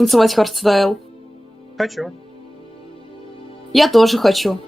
танцевать хардстайл. Хочу. Я тоже хочу.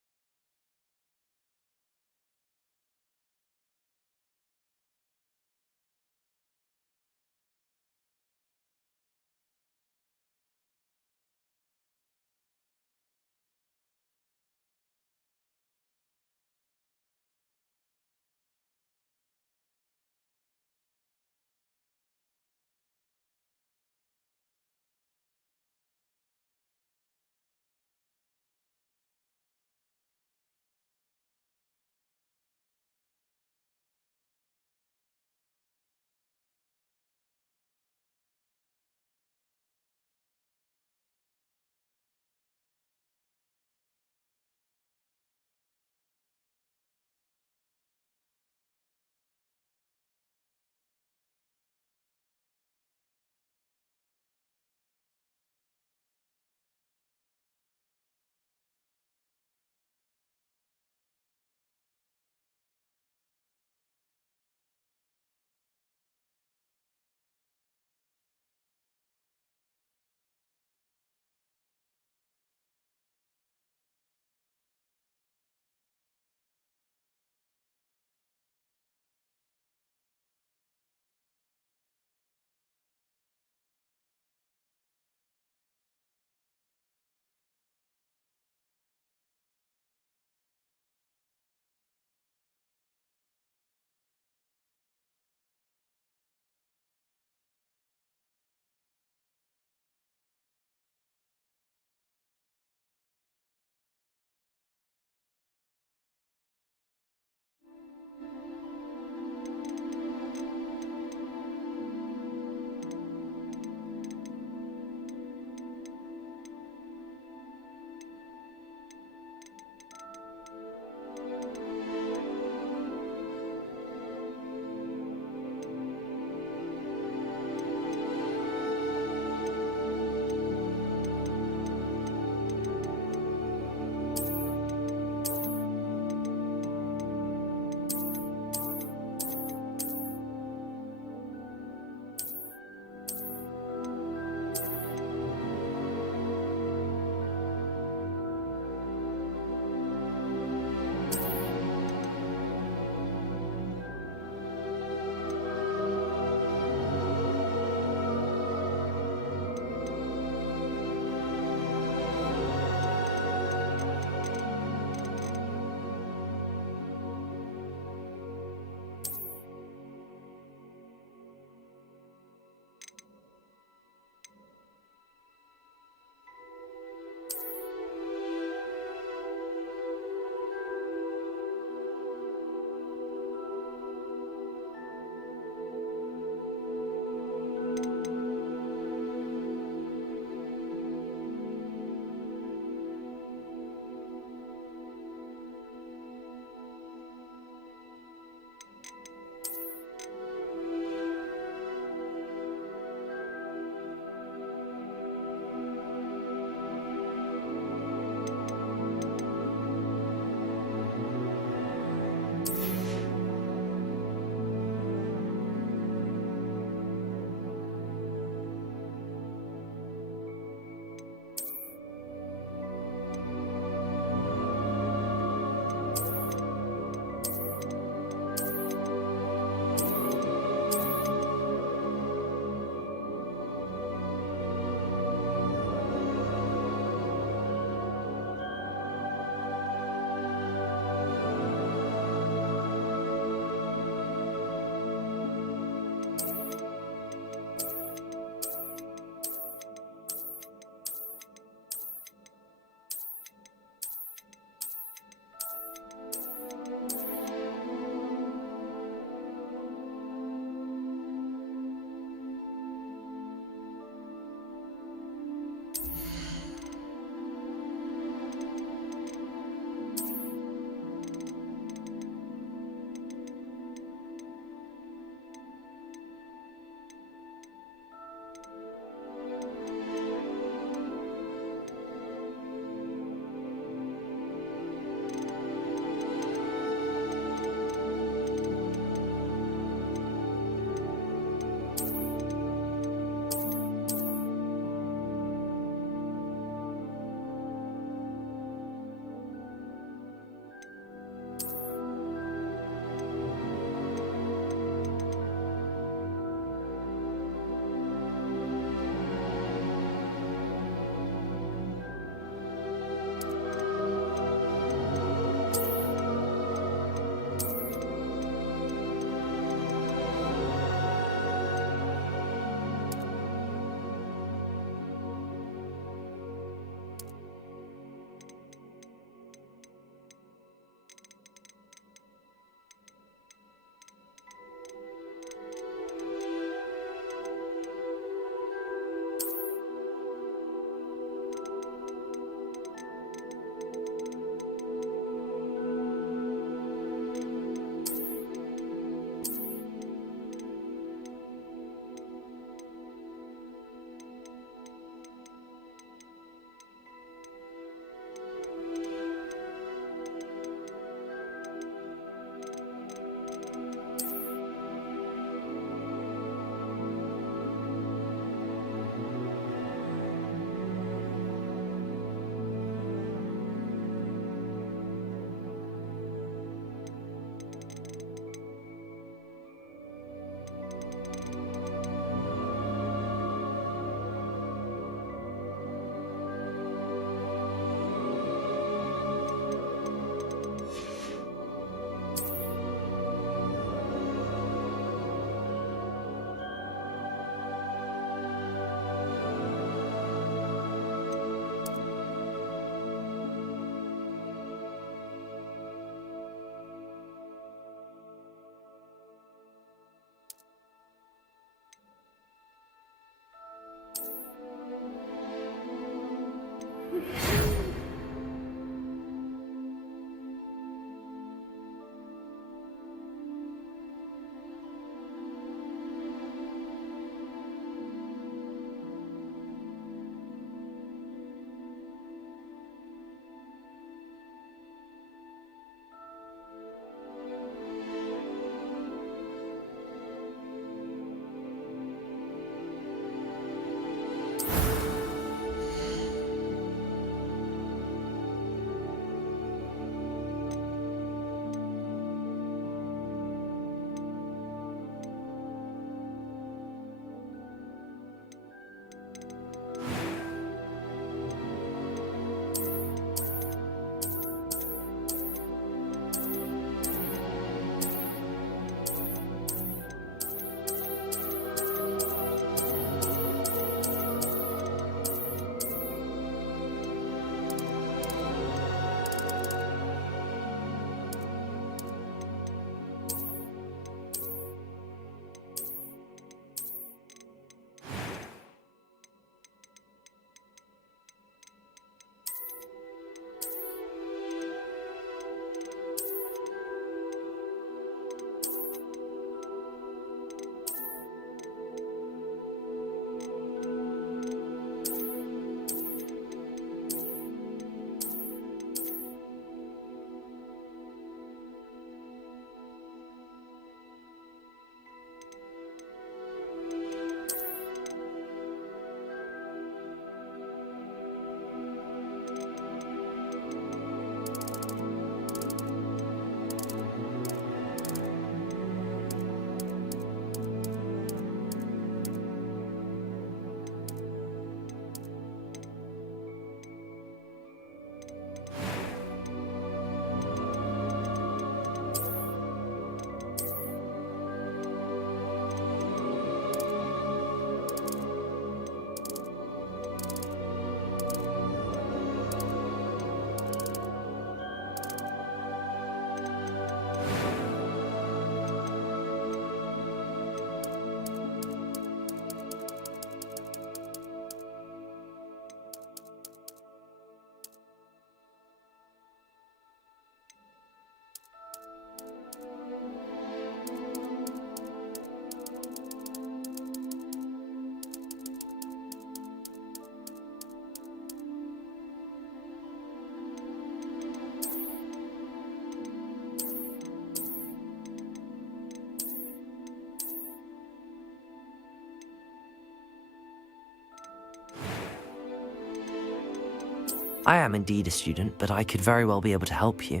I am indeed a student, but I could very well be able to help you.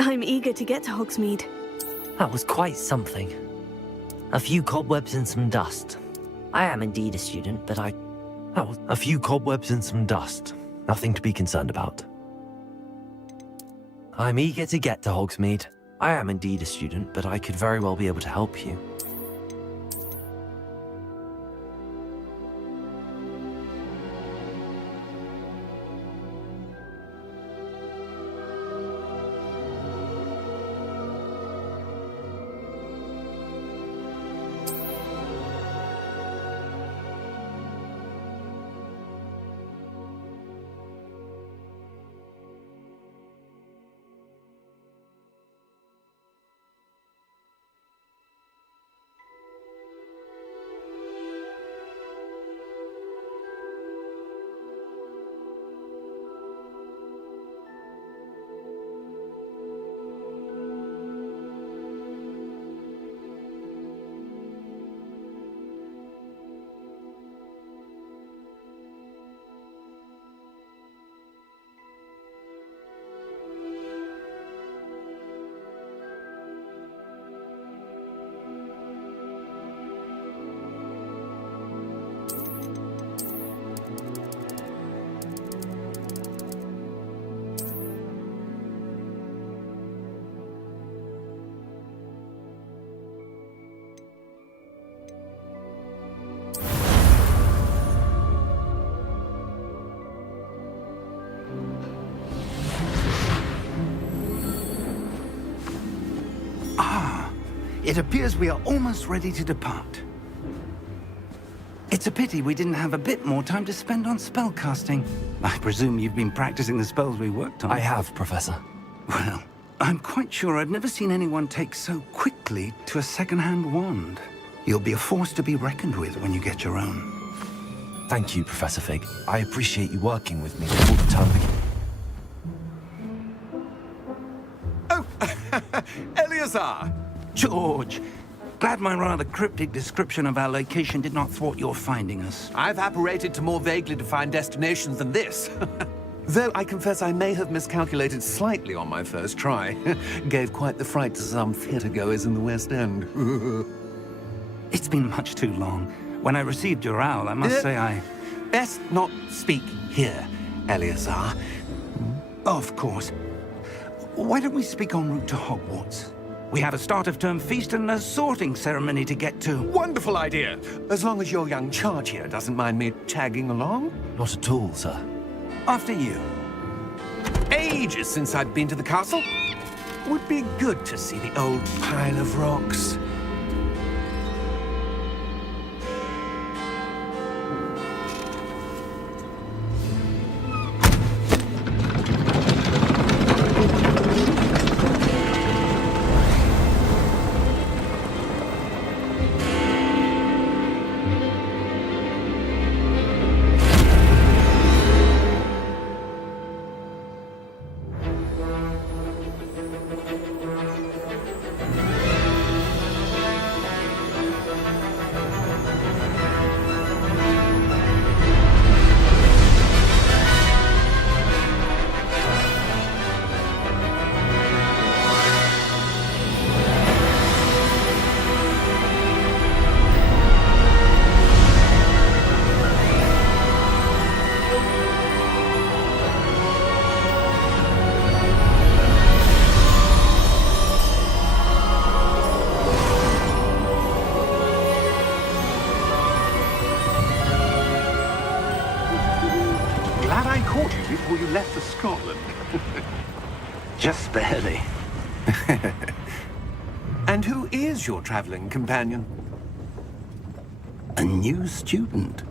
I'm eager to get to Hogsmeade. That was quite something. A few cobwebs and some dust. I am indeed a student, but That was a few cobwebs and some dust. Nothing to be concerned about. I'm eager to get to Hogsmeade. I am indeed a student, but I could very well be able to help you. It appears we are almost ready to depart. It's a pity we didn't have a bit more time to spend on spellcasting. I presume you've been practicing the spells we worked on. I have, Professor. Well, I'm quite sure I've never seen anyone take so quickly to a second-hand wand. You'll be a force to be reckoned with when you get your own. Thank you, Professor Fig. I appreciate you working with me before the term begins. Oh, Eleazar! George, glad my rather cryptic description of our location did not thwart your finding us. I've apparated to more vaguely defined destinations than this. Though I confess I may have miscalculated slightly on my first try. Gave quite the fright to some theatre-goers in the West End. It's been much too long. When I received your owl, I must say I... Best not speak here, Eleazar. Of course. Why don't we speak en route to Hogwarts? We have a start-of-term feast and a sorting ceremony to get to. Wonderful idea! As long as your young charge here doesn't mind me tagging along. Not at all, sir. After you. Ages since I'd been to the castle. Would be good to see the old pile of rocks. Glad I caught you before you left for Scotland. Just barely. And who is your traveling companion? A new student.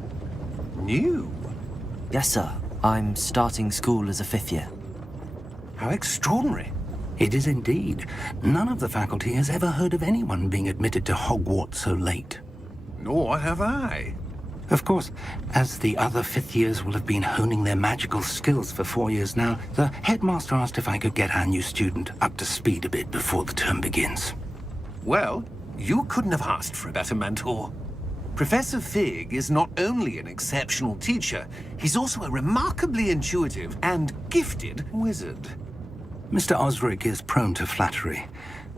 New? Yes, sir. I'm starting school as a 5th year. How extraordinary. It is indeed. None of the faculty has ever heard of anyone being admitted to Hogwarts so late. Nor have I. Of course, as the other 5th years will have been honing their magical skills for 4 years now, the headmaster asked if I could get our new student up to speed a bit before the term begins. Well, you couldn't have asked for a better mentor. Professor Fig is not only an exceptional teacher, he's also a remarkably intuitive and gifted wizard. Mr. Osric is prone to flattery.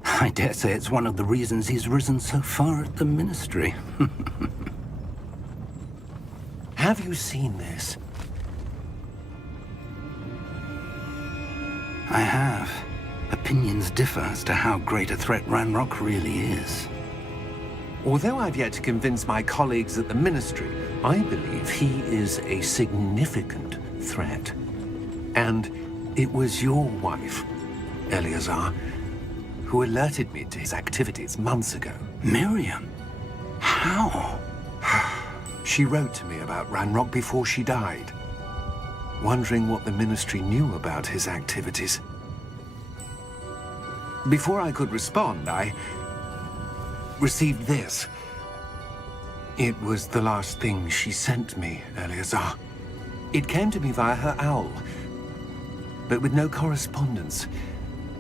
I dare say it's one of the reasons he's risen so far at the Ministry. Have you seen this? I have. Opinions differ as to how great a threat Ranrock really is. Although I've yet to convince my colleagues at the Ministry, I believe he is a significant threat. And it was your wife, Eleazar, who alerted me to his activities months ago. Miriam? How? She wrote to me about Ranrock before she died, wondering what the Ministry knew about his activities. Before I could respond, I received this. It was the last thing she sent me, Eleazar. It came to me via her owl, but with no correspondence.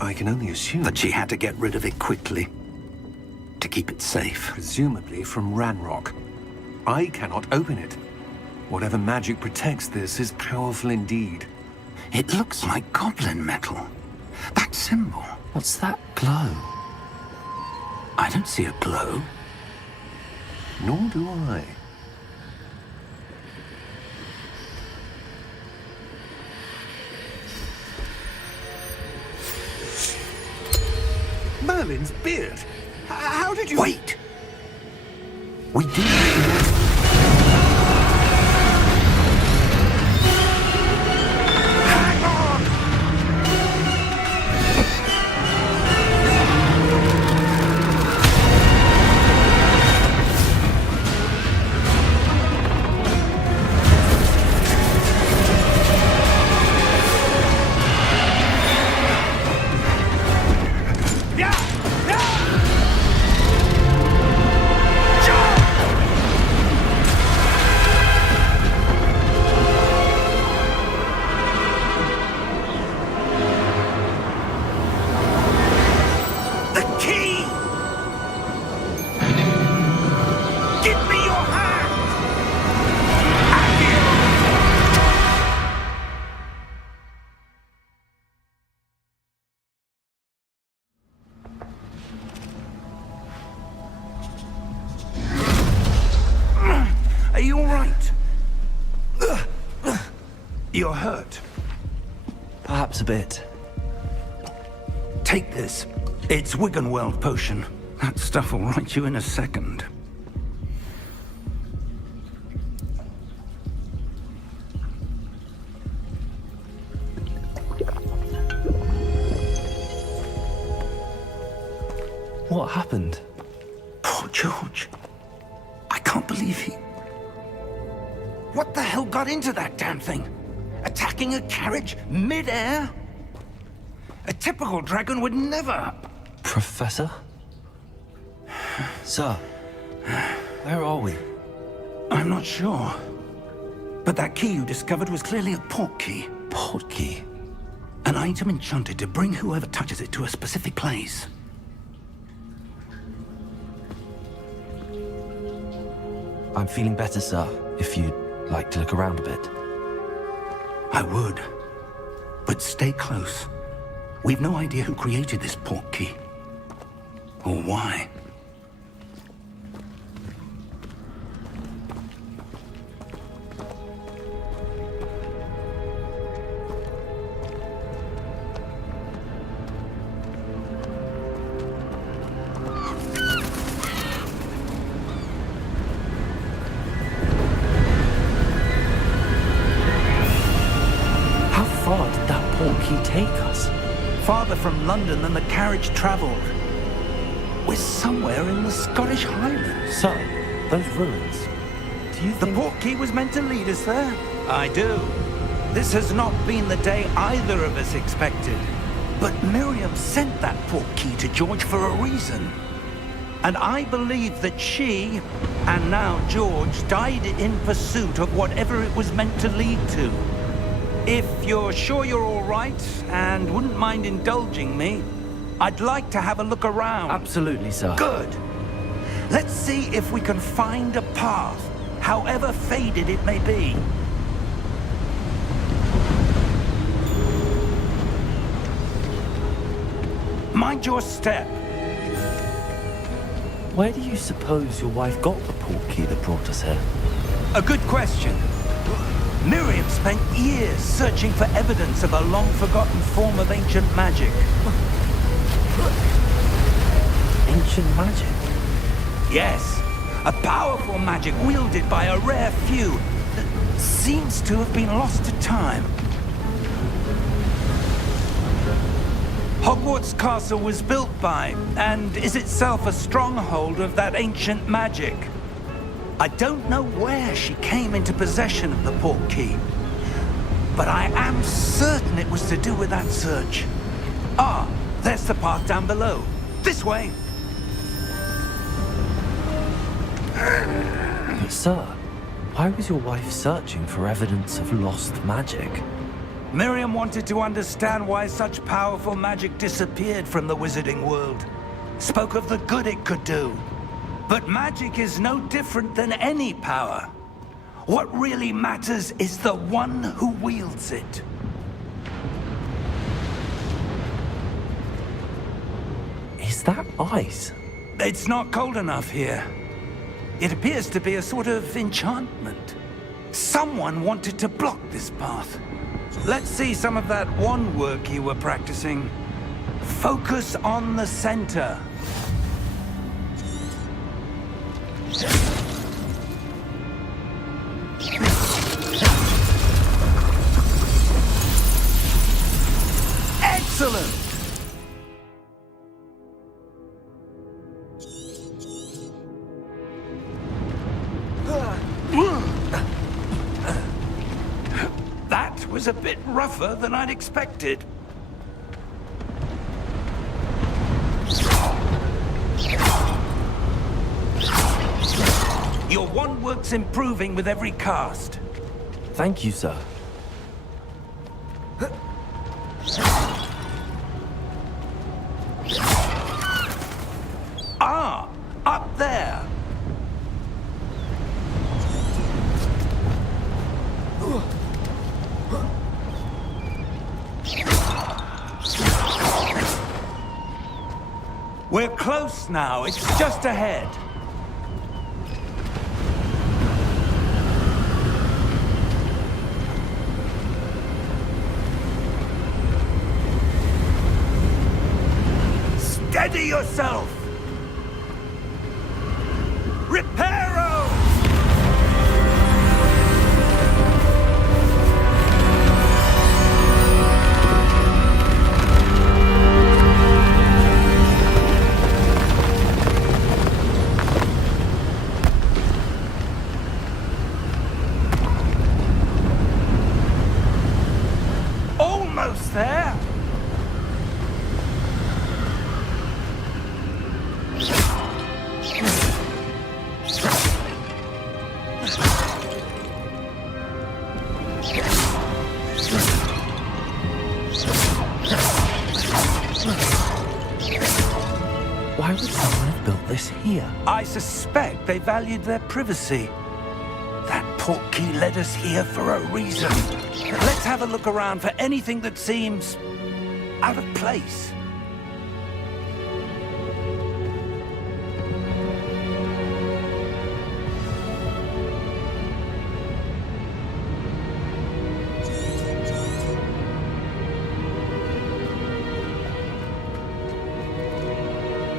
I can only assume That she had to get rid of it quickly, to keep it safe. presumably from Ranrock. I cannot open it. Whatever magic protects this is powerful indeed. It looks like goblin metal. That symbol. What's that glow? I don't see a glow. Nor do I. Merlin's beard! How did you... Wait! We do. Hang on! The key! Give me your hand! Are you all right? You're hurt. Perhaps a bit. Take this. It's Wiggenweld potion. That stuff will right you in a second. What happened? Poor George. I can't believe he... What the hell got into that damn thing? Attacking a carriage mid-air? A typical dragon would never... Professor? Sir, where are we? I'm not sure. But that key you discovered was clearly a port key. Port key? An item enchanted to bring whoever touches it to a specific place. I'm feeling better, sir, if you'd like to look around a bit. I would. But stay close. We've no idea who created this port key. Or why. How far did that port key take us? Farther from London than the carriage traveled. We're somewhere in the Scottish Highlands. Sir, those ruins. Do you The think... port key was meant to lead us there? I do. This has not been the day either of us expected. But Miriam sent that port key to George for a reason. And I believe that she, and now George, died in pursuit of whatever it was meant to lead to. If you're sure you're all right, and wouldn't mind indulging me, I'd like to have a look around. Absolutely, sir. Good. Let's see if we can find a path, however faded it may be. Mind your step. Where do you suppose your wife got the portkey that brought us here? A good question. Miriam spent years searching for evidence of a long-forgotten form of ancient magic. Ancient magic? Yes, a powerful magic wielded by a rare few that seems to have been lost to time. Hogwarts Castle was built by, and is itself a stronghold of that ancient magic. I don't know where she came into possession of the portkey, but I am certain it was to do with that search. Ah, there's the path down below. This way. But sir, why was your wife searching for evidence of lost magic? Miriam wanted to understand why such powerful magic disappeared from the wizarding world. Spoke of the good it could do. But magic is no different than any power. What really matters is the one who wields it. Is that ice? It's not cold enough here. It appears to be a sort of enchantment. Someone wanted to block this path. Let's see some of that wand work you were practicing. Focus on the center. Excellent! That was a bit rougher than I'd expected. Your wand work's improving with every cast. Thank you, sir. Ah, up there. We're close now. It's just ahead. Steady yourself! Reparo! Almost there! Why would someone have built this here? I suspect they valued their privacy. That portkey led us here for a reason. Let's have a look around for anything that seems out of place.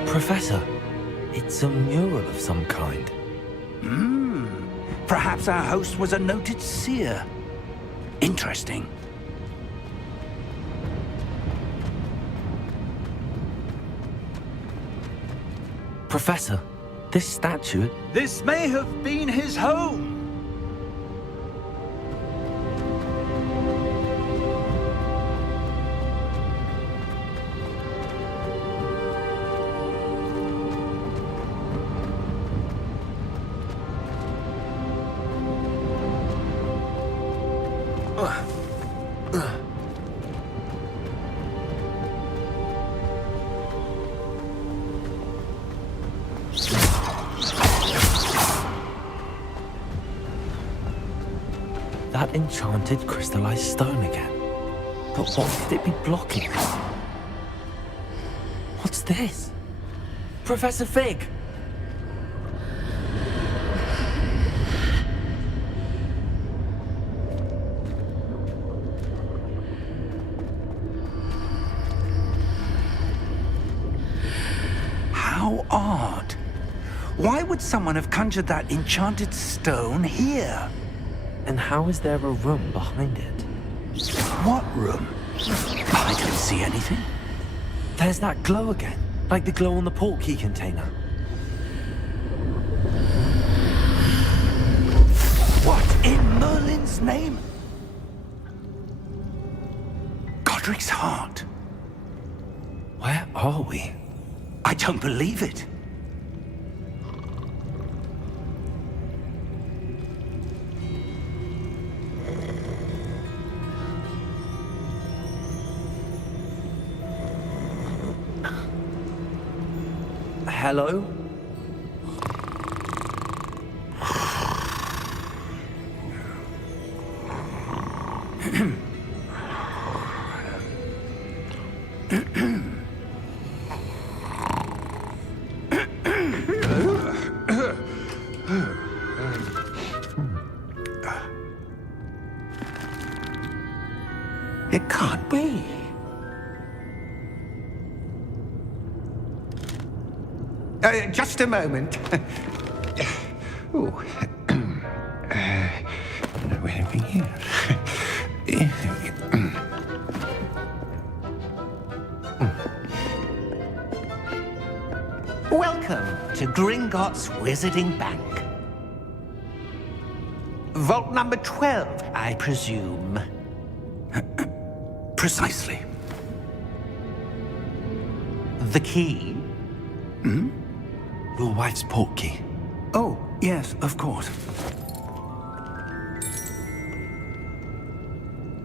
Professor, it's a mural of some kind. Perhaps our host was a noted seer. Interesting. Professor, this statue... This may have been his home. that enchanted crystallized stone again. But what could it be blocking? What's this? Professor Fig! How odd. Why would someone have conjured that enchanted stone here? And how is there a room behind it? What room? I don't see anything. There's that glow again, like the glow on the portkey container. What in Merlin's name? Godric's heart. Where are we? I don't believe it. Hello? It can't be. Just a moment. Ooh. Where are we here? Welcome to Gringotts Wizarding Bank. Vault number 12, I presume. Precisely. The key? Your wife's portkey. Oh, yes, of course.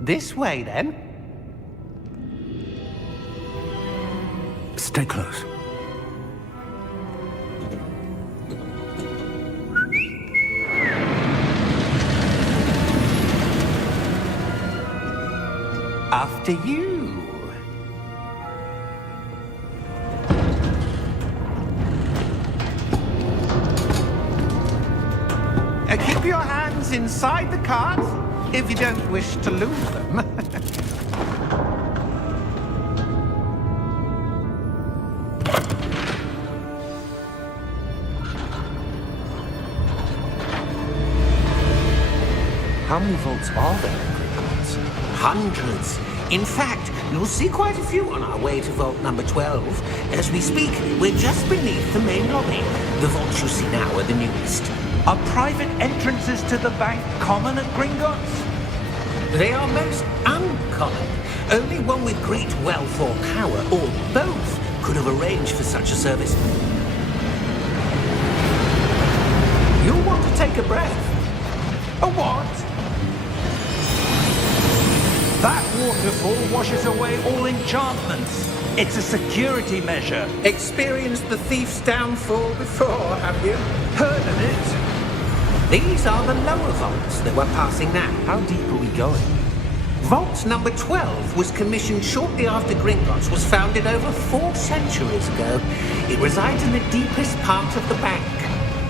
This way, then. Stay close. After you. Keep your hands inside the cart if you don't wish to lose them. How many vaults are there in Gringotts? Hundreds. In fact, you'll see quite a few on our way to vault number 12. As we speak, we're just beneath the main lobby. The vaults you see now are the newest. Are private entrances to the bank common at Gringotts? They are most uncommon. Only one with great wealth or power, or both, could have arranged for such a service. You'll want to take a breath. A what? That waterfall washes away all enchantments. It's a security measure. Experienced the thief's downfall before, have you? Heard of it? These are the lower vaults that we're passing now. How deep are we going? Vault number 12 was commissioned shortly after Gringotts was founded over 4 centuries ago. It resides in the deepest part of the bank.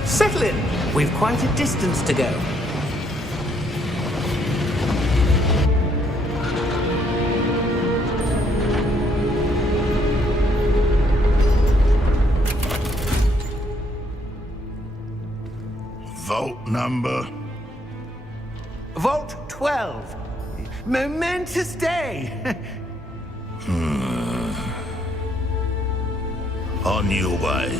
Settle in. We've quite a distance to go. Vault number? Vault 12. Momentous day. On your way.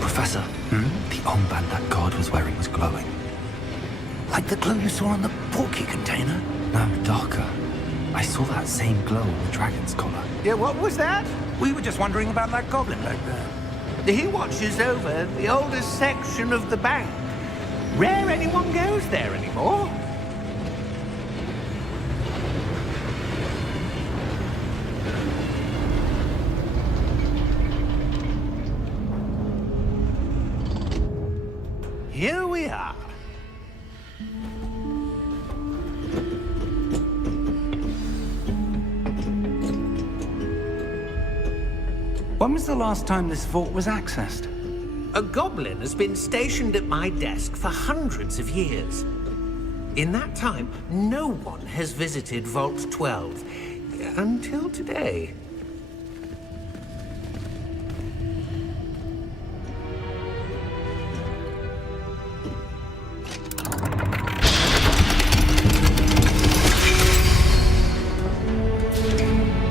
Professor, the armband that guard was wearing was glowing. Like the glow you saw on the portkey container? No, darker. I saw that same glow on the dragon's collar. Yeah, what was that? We were just wondering about that goblin back there. He watches over the oldest section of the bank. Rare anyone goes there anymore. Here we are. When was the last time this vault was accessed? A goblin has been stationed at my desk for hundreds of years. In that time, no one has visited Vault 12. Until today.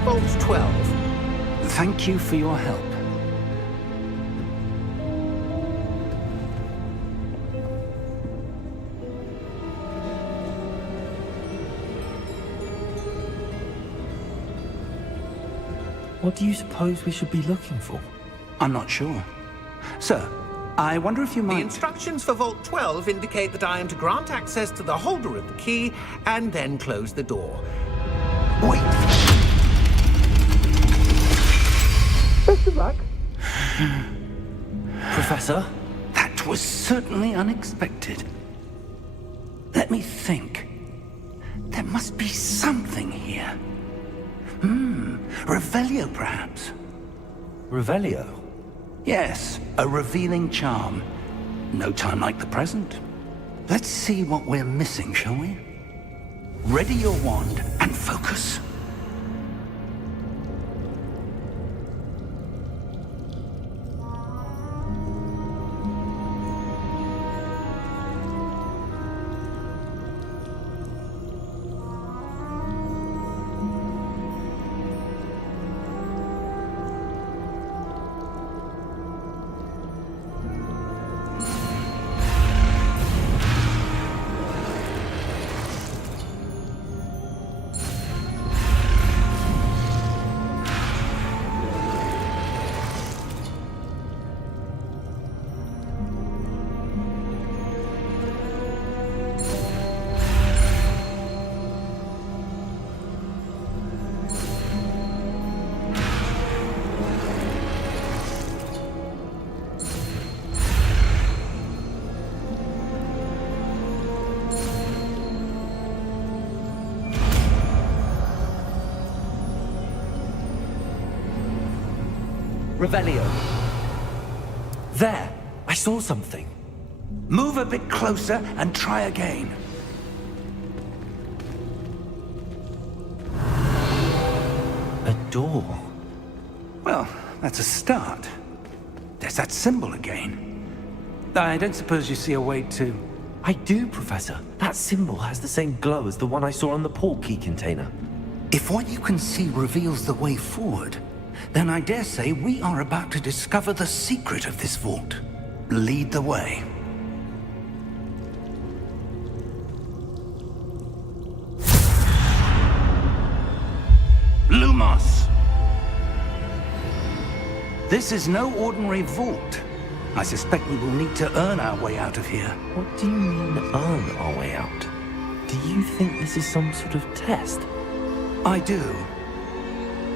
Vault 12. Thank you for your help. What do you suppose we should be looking for? I'm not sure. Sir, I wonder if you The might... instructions for Vault 12 indicate that I am to grant access to the holder of the key and then close the door. Wait! Best of luck. Professor? That was certainly unexpected. Let me think. There must be something here. Revelio, perhaps? Revelio? Yes, a revealing charm. No time like the present. Let's see what we're missing, shall we? Ready your wand and focus. Revelio. There! I saw something. Move a bit closer and try again. A door. Well, that's a start. There's that symbol again. I don't suppose you see a way to... I do, Professor. That symbol has the same glow as the one I saw on the portkey container. If what you can see reveals the way forward, then I dare say we are about to discover the secret of this vault. Lead the way. Lumos! This is no ordinary vault. I suspect we will need to earn our way out of here. What do you mean, earn our way out? Do you think this is some sort of test? I do.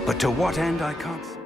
But to what end, I can't say.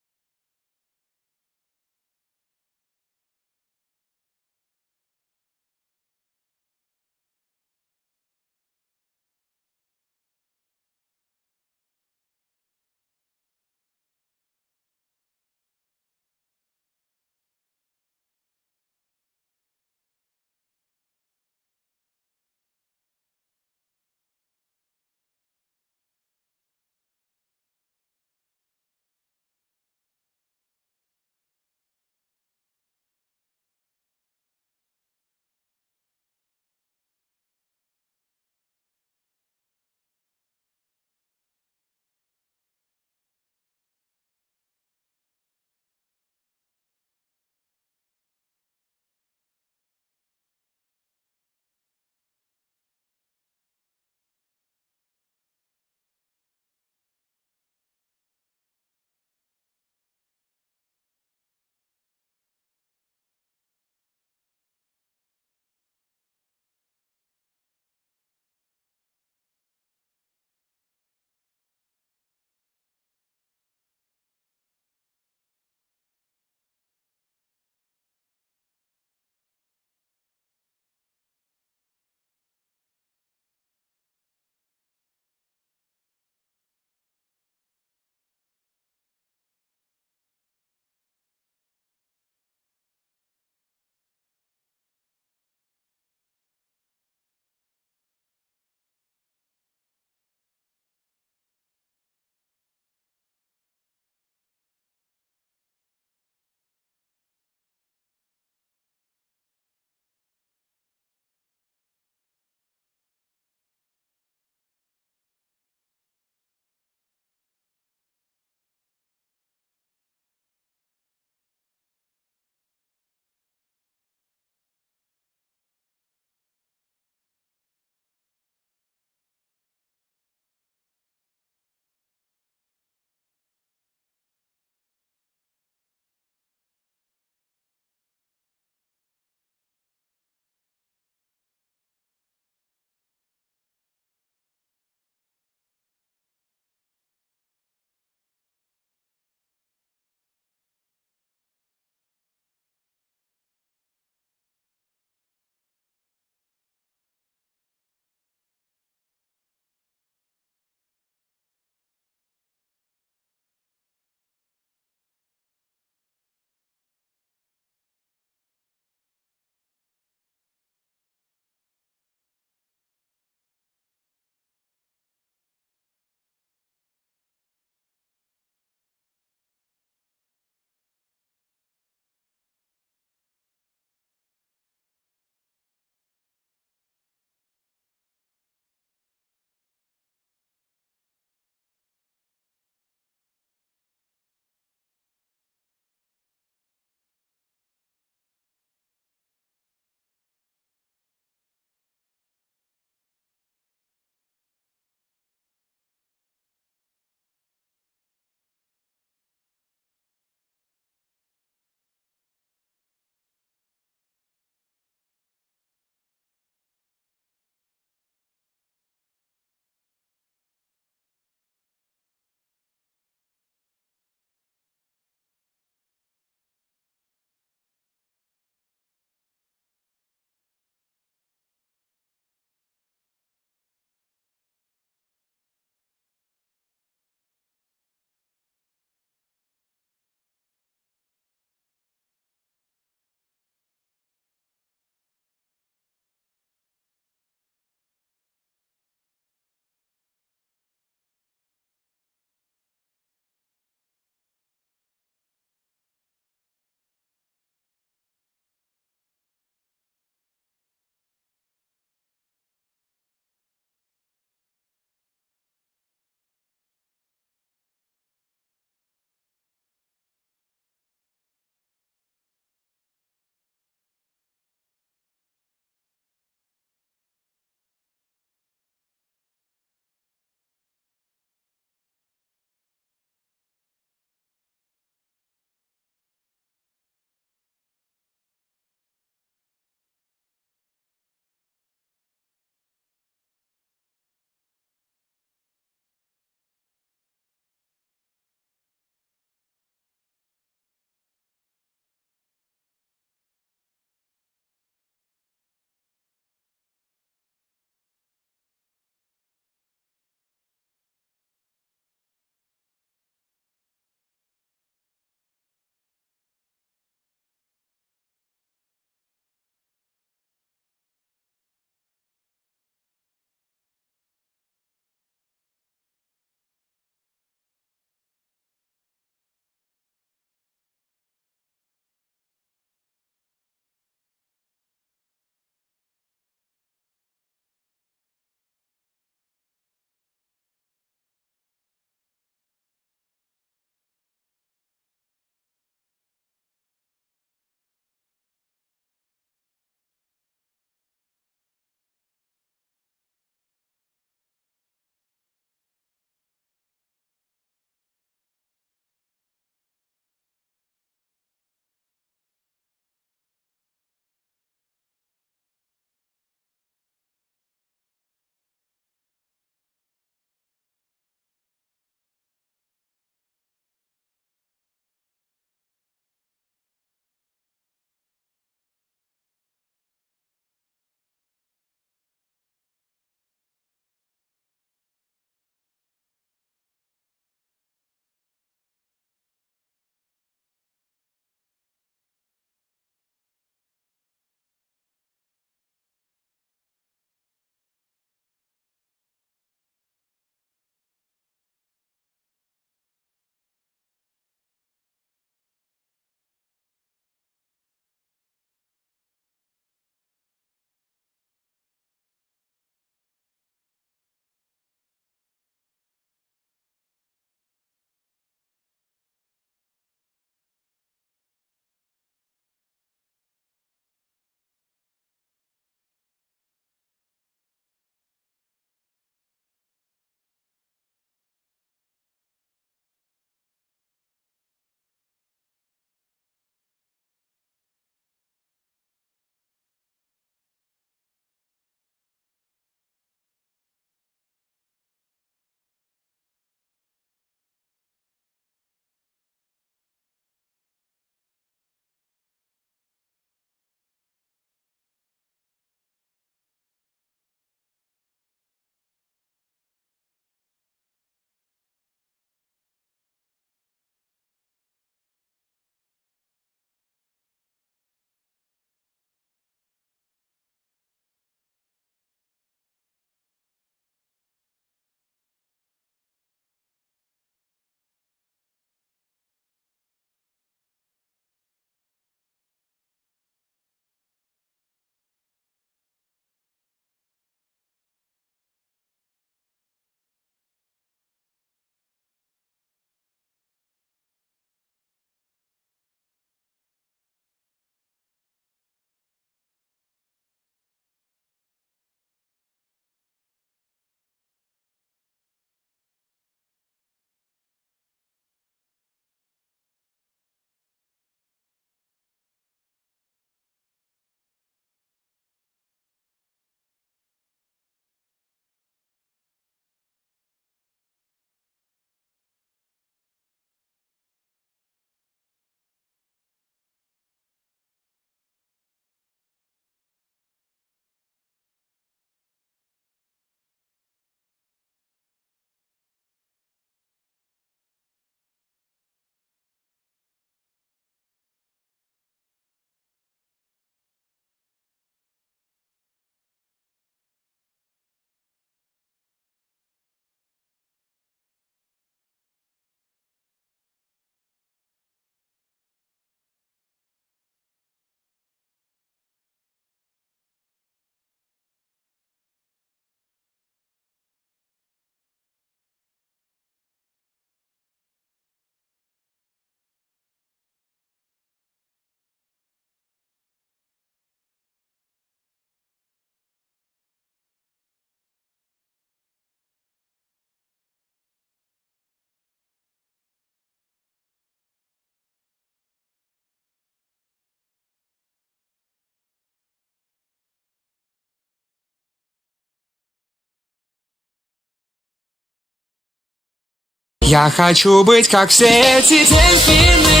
Я хочу быть как все эти дельфины.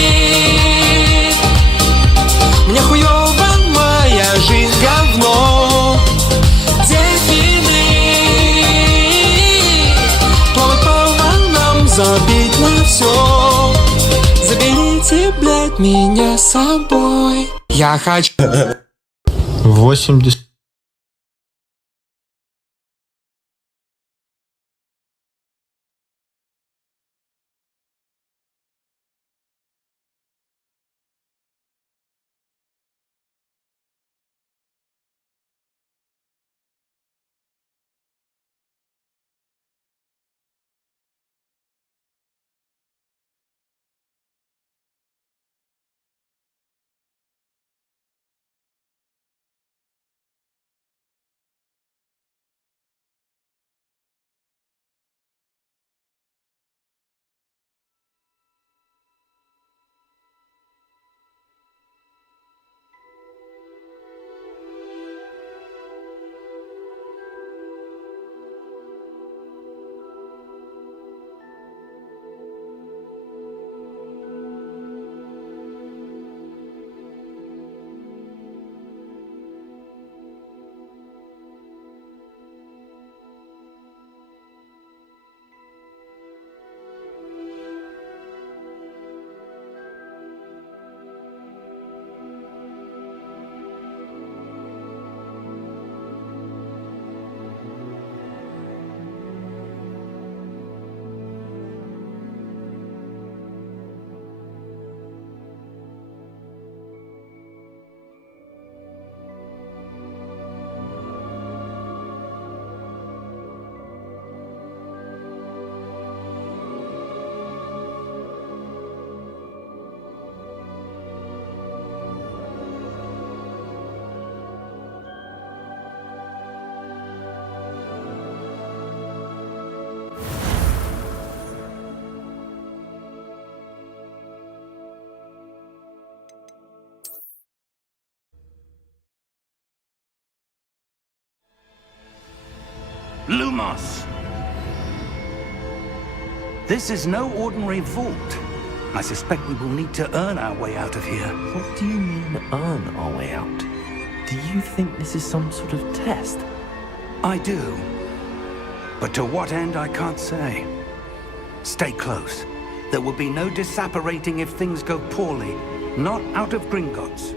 Мне хуёво, моя жизнь говно. Дельфины плавают по волнам, забить на все. Заберите, блядь, меня с собой. Я хочу 80. Lumos! This is no ordinary vault. I suspect we will need to earn our way out of here. What do you mean, earn our way out? Do you think this is some sort of test? I do. But to what end, I can't say. Stay close. There will be no disapparating if things go poorly. Not out of Gringotts.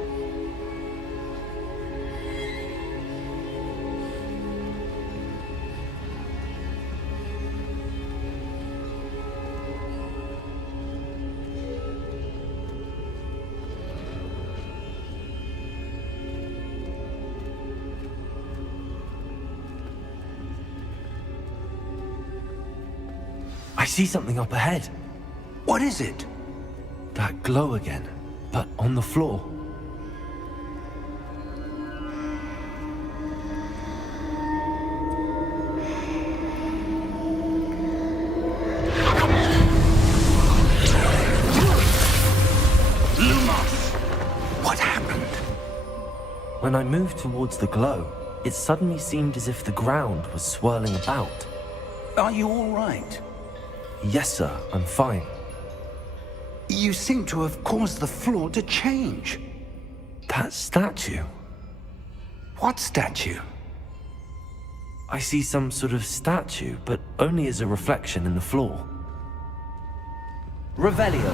I see something up ahead. What is it? That glow again, but on the floor. Lumos! What happened? When I moved towards the glow, it suddenly seemed as if the ground was swirling about. Are you all right? Yes, sir, I'm fine. You seem to have caused the floor to change. That statue. What statue? I see some sort of statue, but only as a reflection in the floor. Revelio,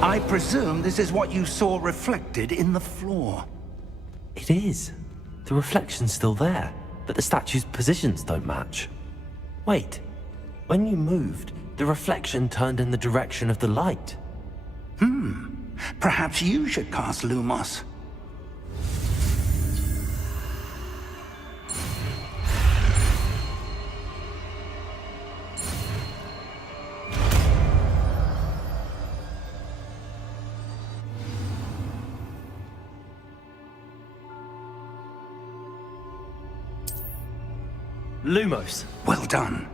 I presume this is what you saw reflected in the floor. It is. The reflection's still there, but the statue's positions don't match. Wait, when you moved, the reflection turned in the direction of the light. Perhaps you should cast Lumos. Lumos! Well done.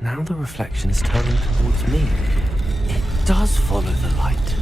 Now the reflection is turning towards me. It does follow the light.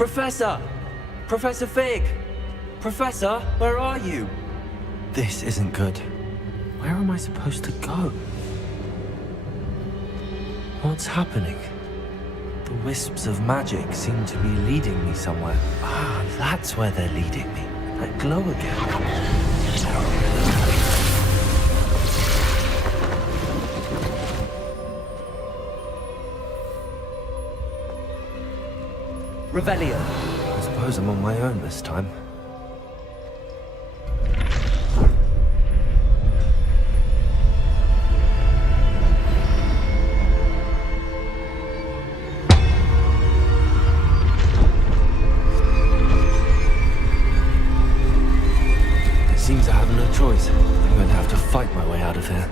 Professor! Professor Fig! Professor, where are you? This isn't good. Where am I supposed to go? What's happening? The wisps of magic seem to be leading me somewhere. Ah, that's where they're leading me. That glow again. Revelio. I suppose I'm on my own this time. It seems I have no choice. I'm going to have to fight my way out of here.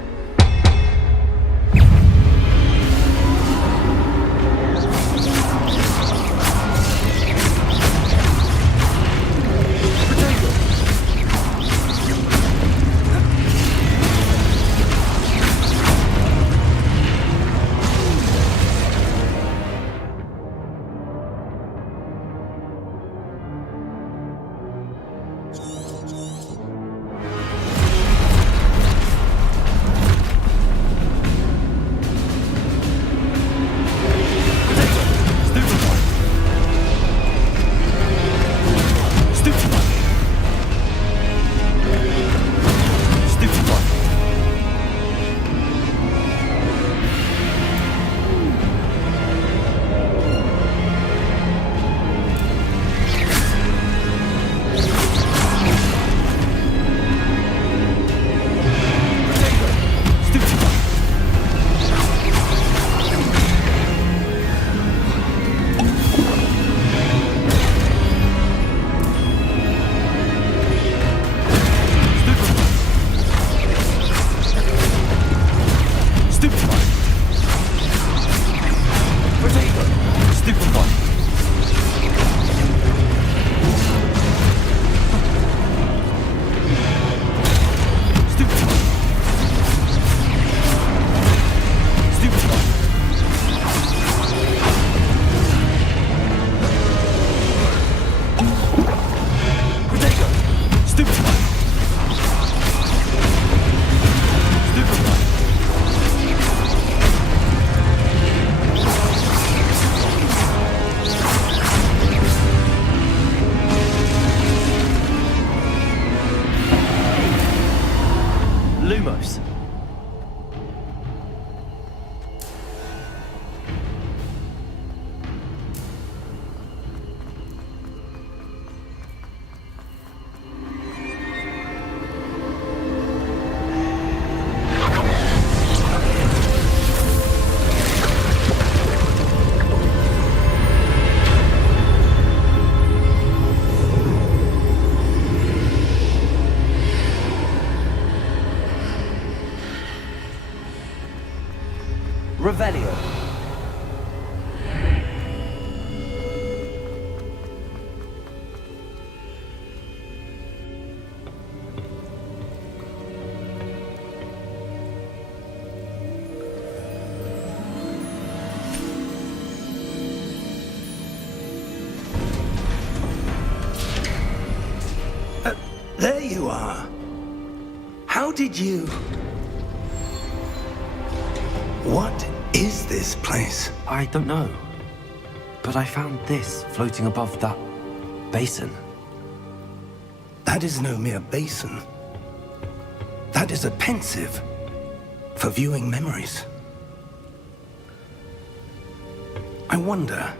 Lumos. Revelio. There you are. How did you... What is this place? I don't know. But I found this floating above that basin. That is no mere basin. That is a pensive for viewing memories. I wonder...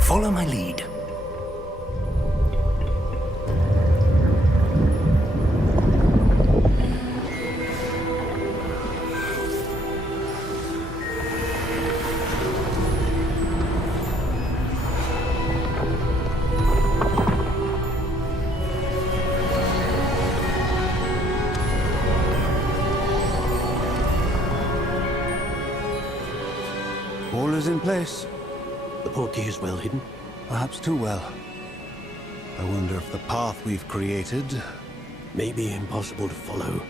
Follow my lead. All is in place. The portkey is well hidden. Perhaps too well. I wonder if the path we've created may be impossible to follow.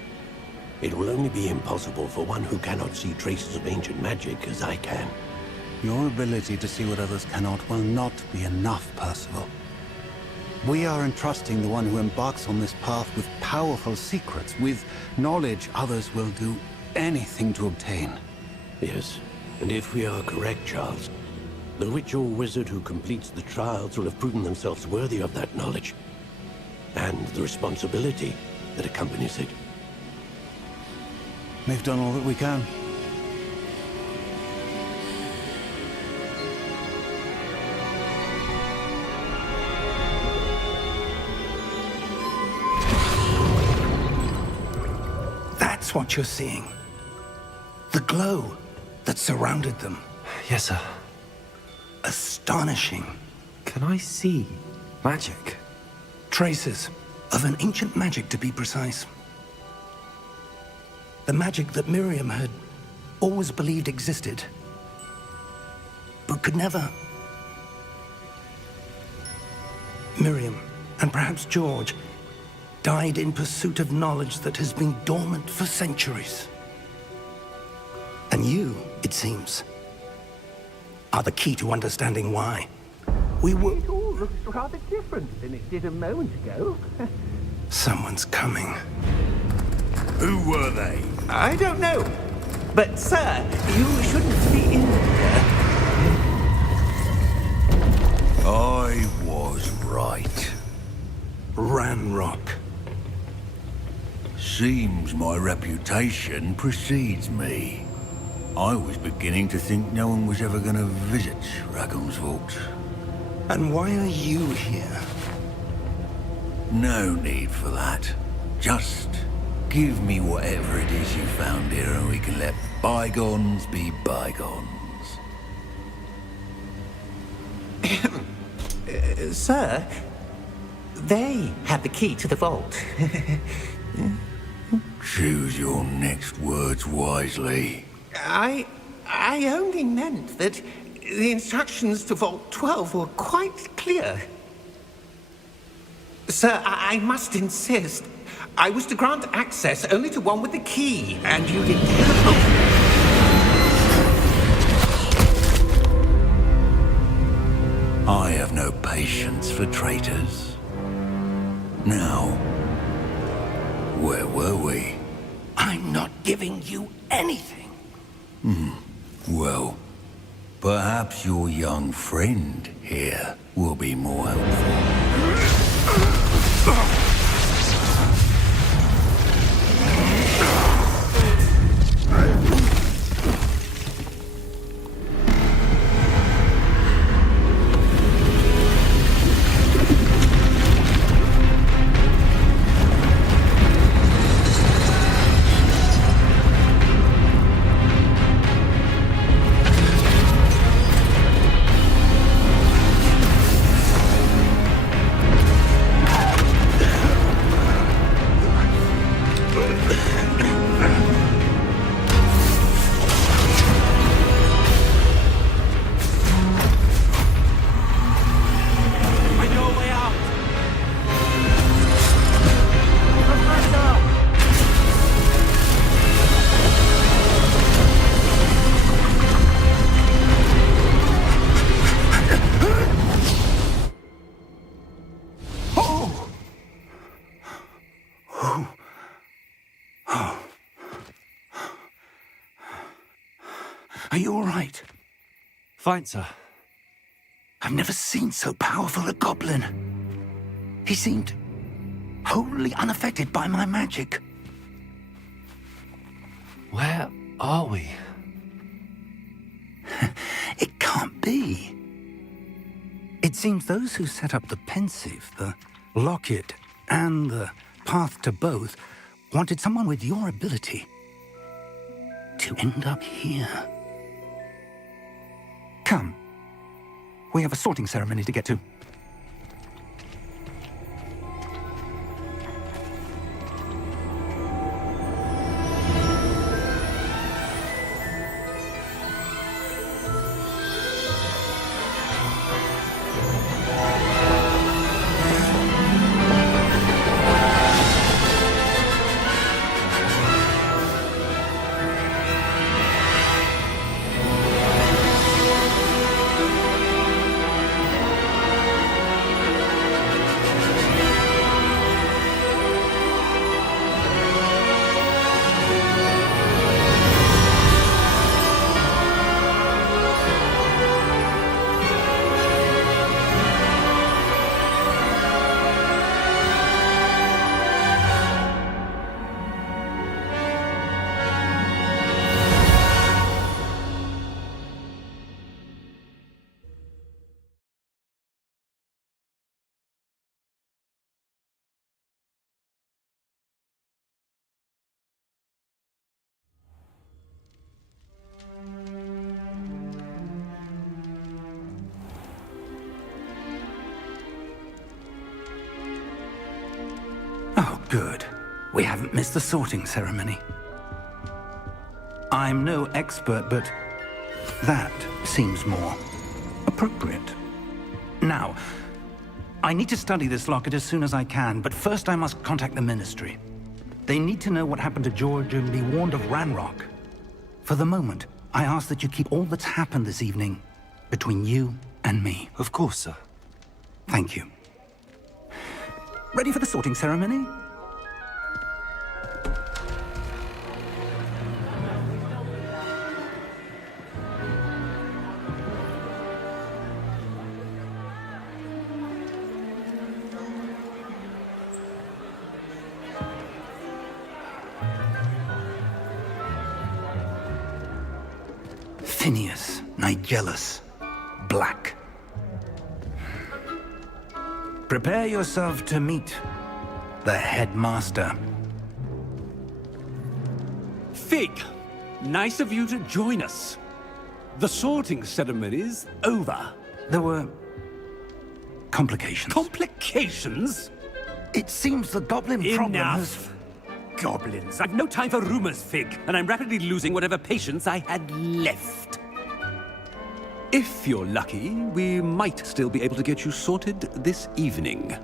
It will only be impossible for one who cannot see traces of ancient magic as I can. Your ability to see what others cannot will not be enough, Percival. We are entrusting the one who embarks on this path with powerful secrets, with knowledge others will do anything to obtain. Yes, and if we are correct, Charles, the witch or wizard who completes the trials will have proven themselves worthy of that knowledge, and the responsibility that accompanies it. We've done all that we can. That's what you're seeing. The glow that surrounded them. Yes, sir. Astonishing. Can I see magic? Traces of an ancient magic, to be precise. The magic that Miriam had always believed existed, but could never. Miriam, and perhaps George, died in pursuit of knowledge that has been dormant for centuries. And you, it seems, are the key to understanding why. We were... It all looks rather different than it did a moment ago. Someone's coming. Who were they? I don't know. But, sir, you shouldn't be in here. I was right. Ranrock. Seems my reputation precedes me. I was beginning to think no one was ever going to visit Rackham's Vault. And why are you here? No need for that. Just give me whatever it is you found here and we can let bygones be bygones. Sir, they have the key to the vault. Choose your next words wisely. I only meant that the instructions to Vault 12 were quite clear. Sir, I must insist. I was to grant access only to one with the key, and you did I have no patience for traitors. Now, where were we? I'm not giving you anything. Well, perhaps your young friend here will be more helpful. Are you all right? Fine, sir. I've never seen so powerful a goblin. He seemed wholly unaffected by my magic. Where are we? It can't be. It seems those who set up the pensive, the locket, and the path to both wanted someone with your ability to end up here. Come. We have a sorting ceremony to get to. Good. We haven't missed the sorting ceremony. I'm no expert, but that seems more appropriate. Now, I need to study this locket as soon as I can, but first I must contact the Ministry. They need to know what happened to George and be warned of Ranrock. For the moment, I ask that you keep all that's happened this evening between you and me. Of course, sir. Thank you. Ready for the sorting ceremony? Phineas, Nigellus, Black. Prepare yourself to meet the headmaster. Fig, nice of you to join us. The sorting ceremony's over. There were complications. Complications? It seems the goblin problem has... Enough! Goblins. I've no time for rumors, Fig, and I'm rapidly losing whatever patience I had left. If you're lucky, we might still be able to get you sorted this evening.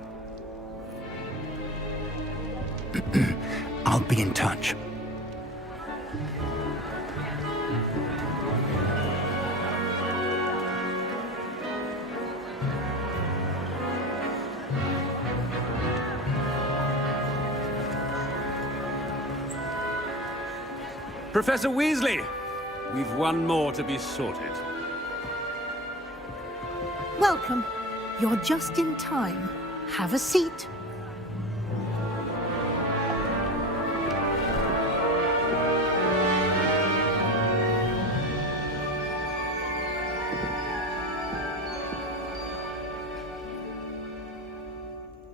I'll be in touch. Professor Weasley, we've one more to be sorted. Welcome. You're just in time. Have a seat.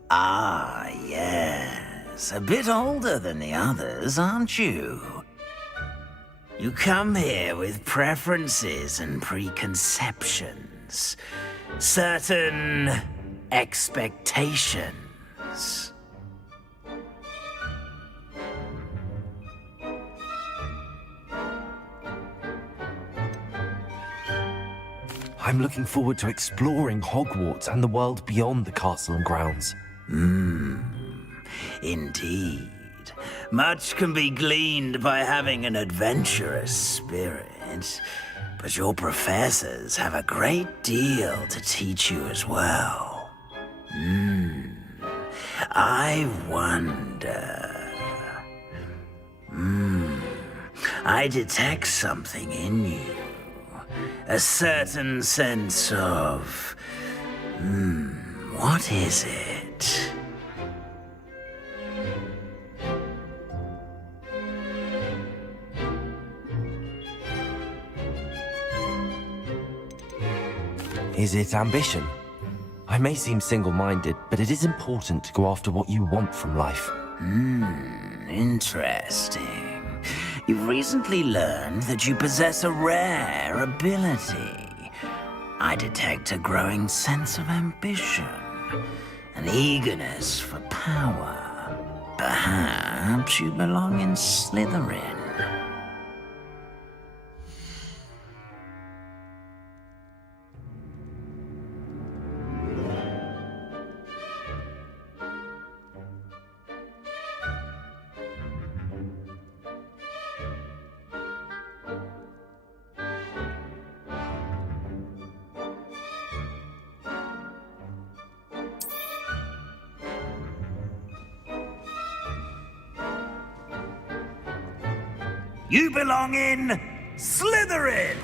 Ah, yes. A bit older than the others, aren't you? You come here with preferences and preconceptions. Certain expectations. I'm looking forward to exploring Hogwarts and the world beyond the castle and grounds. Indeed. Much can be gleaned by having an adventurous spirit, but your professors have a great deal to teach you as well. I wonder... I detect something in you. A certain sense of... what is it? Is it ambition? I may seem single-minded, but it is important to go after what you want from life. Interesting. You've recently learned that you possess a rare ability. I detect a growing sense of ambition, an eagerness for power. Perhaps you belong in Slytherin. You belong in Slytherin!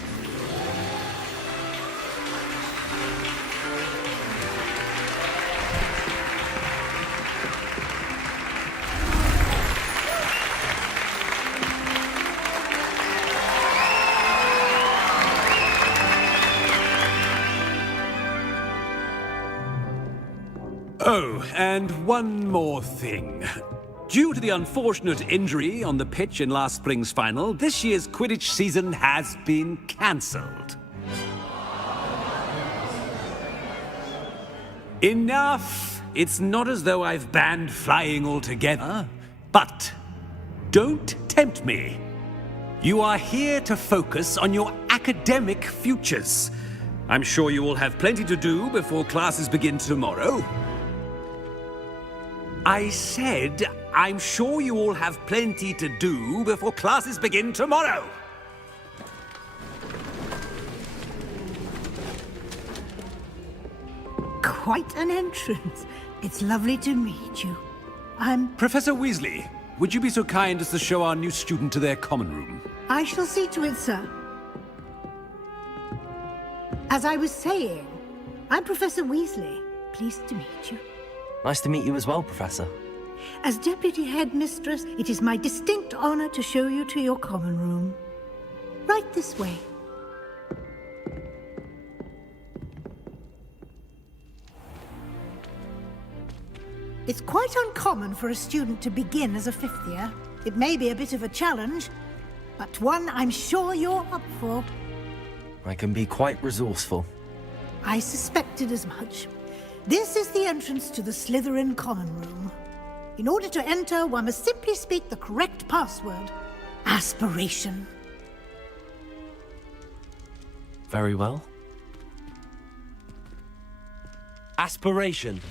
Oh, and one more thing. Due to the unfortunate injury on the pitch in last spring's final, this year's Quidditch season has been cancelled. Enough it's not as though I've banned flying altogether, but don't tempt me. You are here to focus on your academic futures. I'm sure you will have plenty to do before classes begin tomorrow. I said, I'm sure you all have plenty to do before classes begin tomorrow. Quite an entrance. It's lovely to meet you. Professor Weasley, would you be so kind as to show our new student to their common room? I shall see to it, sir. As I was saying, I'm Professor Weasley. Pleased to meet you. Nice to meet you as well, Professor. As Deputy Headmistress, it is my distinct honor to show you to your common room. Right this way. It's quite uncommon for a student to begin as a fifth year. It may be a bit of a challenge, but one I'm sure you're up for. I can be quite resourceful. I suspected as much. This is the entrance to the Slytherin common room. In order to enter, one must simply speak the correct password. Aspiration. Very well. Aspiration.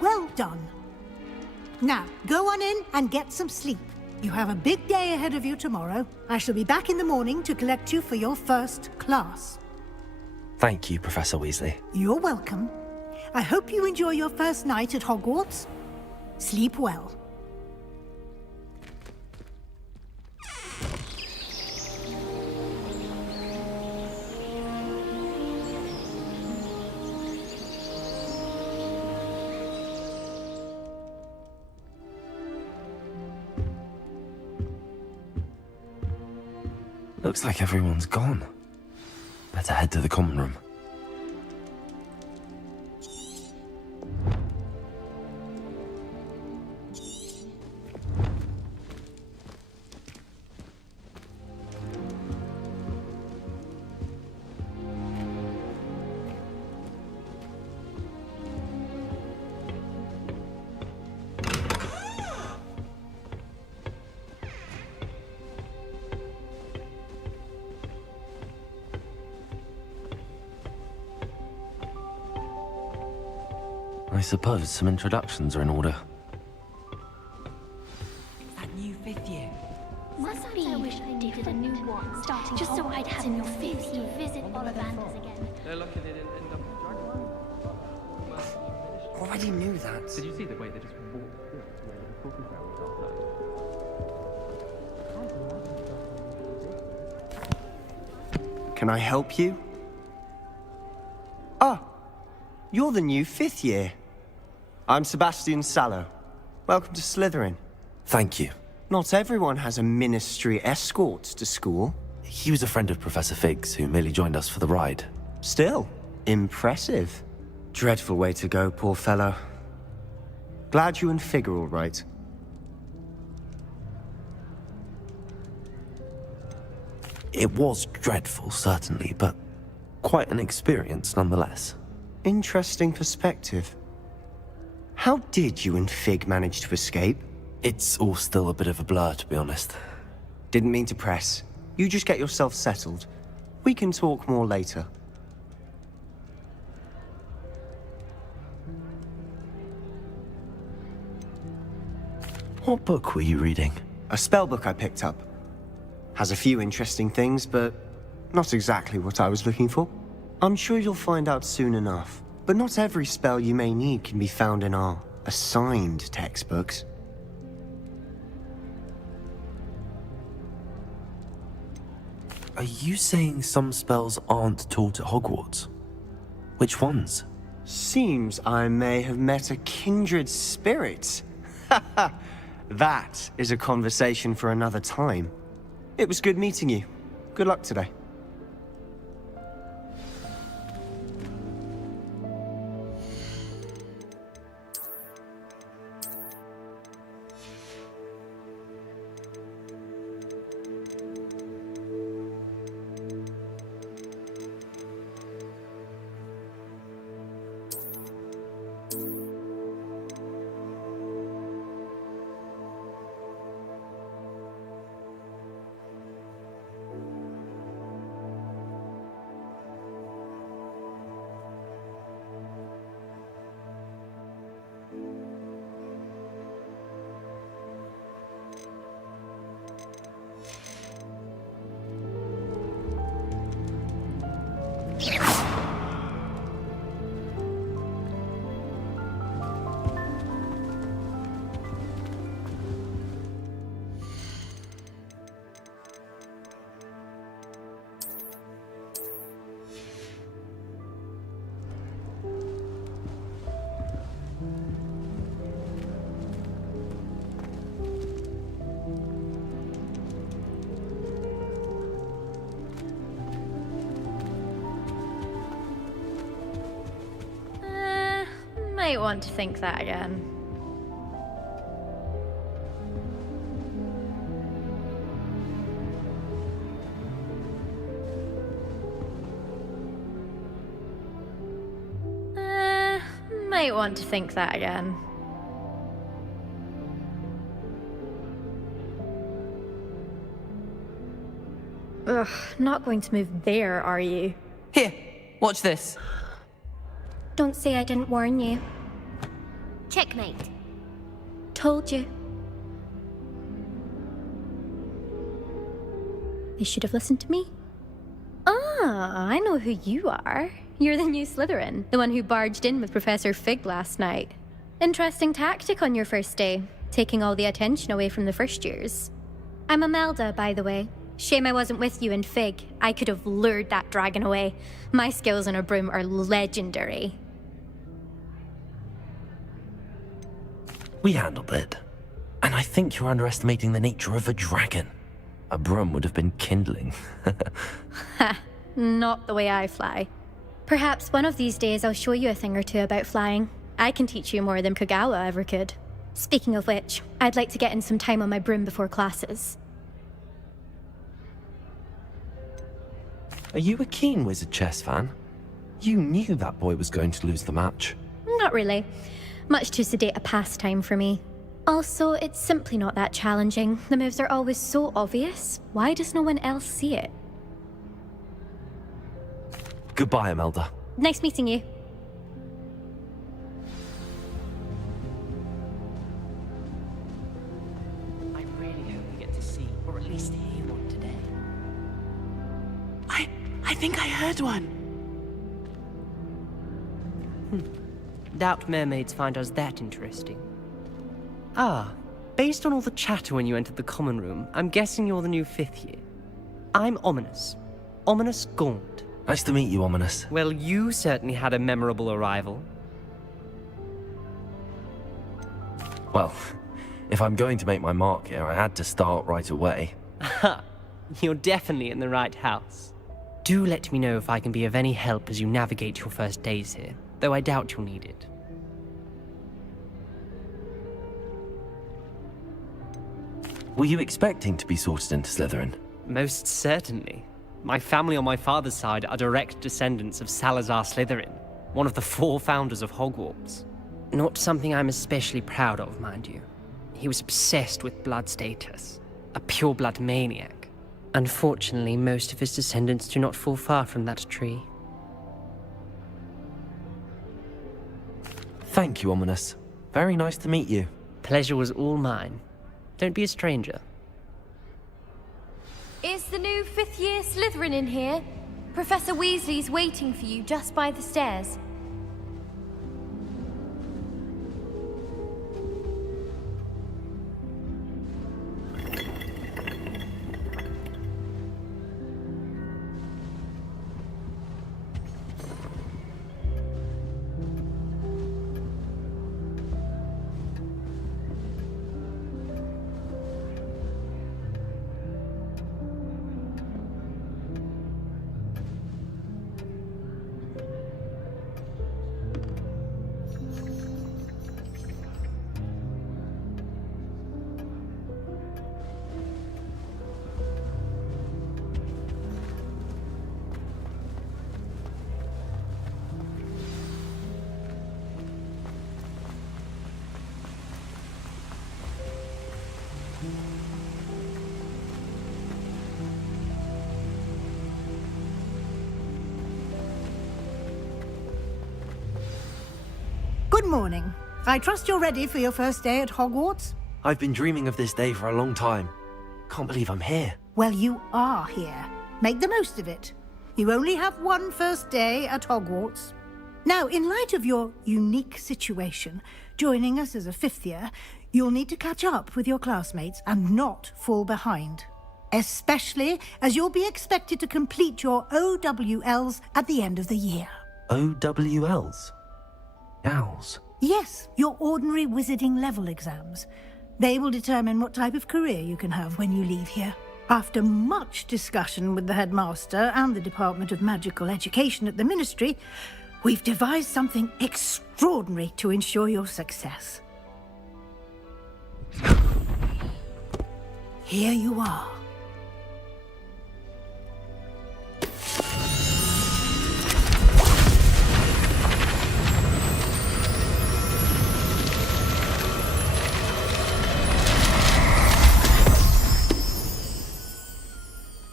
Well done. Now, go on in and get some sleep. You have a big day ahead of you tomorrow. I shall be back in the morning to collect you for your first class. Thank you, Professor Weasley. You're welcome. I hope you enjoy your first night at Hogwarts. Sleep well. Looks like everyone's gone. Better head to the common room. I suppose some introductions are in order. That new fifth year. Must be. I wish I did a new one, starting just so I'd have your fifth year visit Ollivanders again. They're lucky they didn't end up in the drug one. Already knew that. Did you see the way they just walked? Can I help you? Ah, you're the new fifth year. I'm Sebastian Sallow. Welcome to Slytherin. Thank you. Not everyone has a ministry escort to school. He was a friend of Professor Fig's who merely joined us for the ride. Still, impressive. Dreadful way to go, poor fellow. Glad you and Fig are all right. It was dreadful, certainly, but quite an experience nonetheless. Interesting perspective. How did you and Fig manage to escape? It's all still a bit of a blur, to be honest. Didn't mean to press. You just get yourself settled. We can talk more later. What book were you reading? A spell book I picked up. Has a few interesting things, but not exactly what I was looking for. I'm sure you'll find out soon enough. But not every spell you may need can be found in our assigned textbooks. Are you saying some spells aren't taught at Hogwarts? Which ones? Seems I may have met a kindred spirit. That is a conversation for another time. It was good meeting you. Good luck today. Might want to think that again. Might want to think that again. Ugh, not going to move there, are you? Here, watch this. Don't say I didn't warn you. Checkmate. Told you. They should have listened to me. Ah, I know who you are. You're the new Slytherin, the one who barged in with Professor Fig last night. Interesting tactic on your first day, taking all the attention away from the first years. I'm Imelda, by the way. Shame I wasn't with you in Fig. I could have lured that dragon away. My skills on a broom are legendary. We handled it. And I think you're underestimating the nature of a dragon. A broom would have been kindling. Ha, not the way I fly. Perhaps one of these days I'll show you a thing or two about flying. I can teach you more than Kagawa ever could. Speaking of which, I'd like to get in some time on my broom before classes. Are you a keen Wizard chess fan? You knew that boy was going to lose the match. Not really. Much too sedate a pastime for me. Also, it's simply not that challenging. The moves are always so obvious. Why does no one else see it? Goodbye, Imelda. Nice meeting you. I really hope we get to see, or at least hear one today. I think I heard one. Doubt mermaids find us that interesting. Ah, based on all the chatter when you entered the common room, I'm guessing you're the new 5th year. I'm Ominous. Ominous Gaunt. Nice to meet you, Ominous. Well, you certainly had a memorable arrival. Well, if I'm going to make my mark here, I had to start right away. Ha! You're definitely in the right house. Do let me know if I can be of any help as you navigate your first days here, though I doubt you'll need it. Were you expecting to be sorted into Slytherin? Most certainly. My family on my father's side are direct descendants of Salazar Slytherin, one of the 4 founders of Hogwarts. Not something I'm especially proud of, mind you. He was obsessed with blood status, a pure-blood maniac. Unfortunately, most of his descendants do not fall far from that tree. Thank you, Ominous. Very nice to meet you. Pleasure was all mine. Don't be a stranger. Is the new 5th year Slytherin in here? Professor Weasley's waiting for you just by the stairs. Good morning. I trust you're ready for your first day at Hogwarts? I've been dreaming of this day for a long time. Can't believe I'm here. Well, you are here. Make the most of it. You only have one first day at Hogwarts. Now, in light of your unique situation, joining us as a 5th year, you'll need to catch up with your classmates and not fall behind. Especially as you'll be expected to complete your OWLs at the end of the year. OWLs? Owls? Yes, your ordinary wizarding level exams. They will determine what type of career you can have when you leave here. After much discussion with the headmaster and the Department of Magical Education at the Ministry, We've devised something extraordinary to ensure your success. Here you are.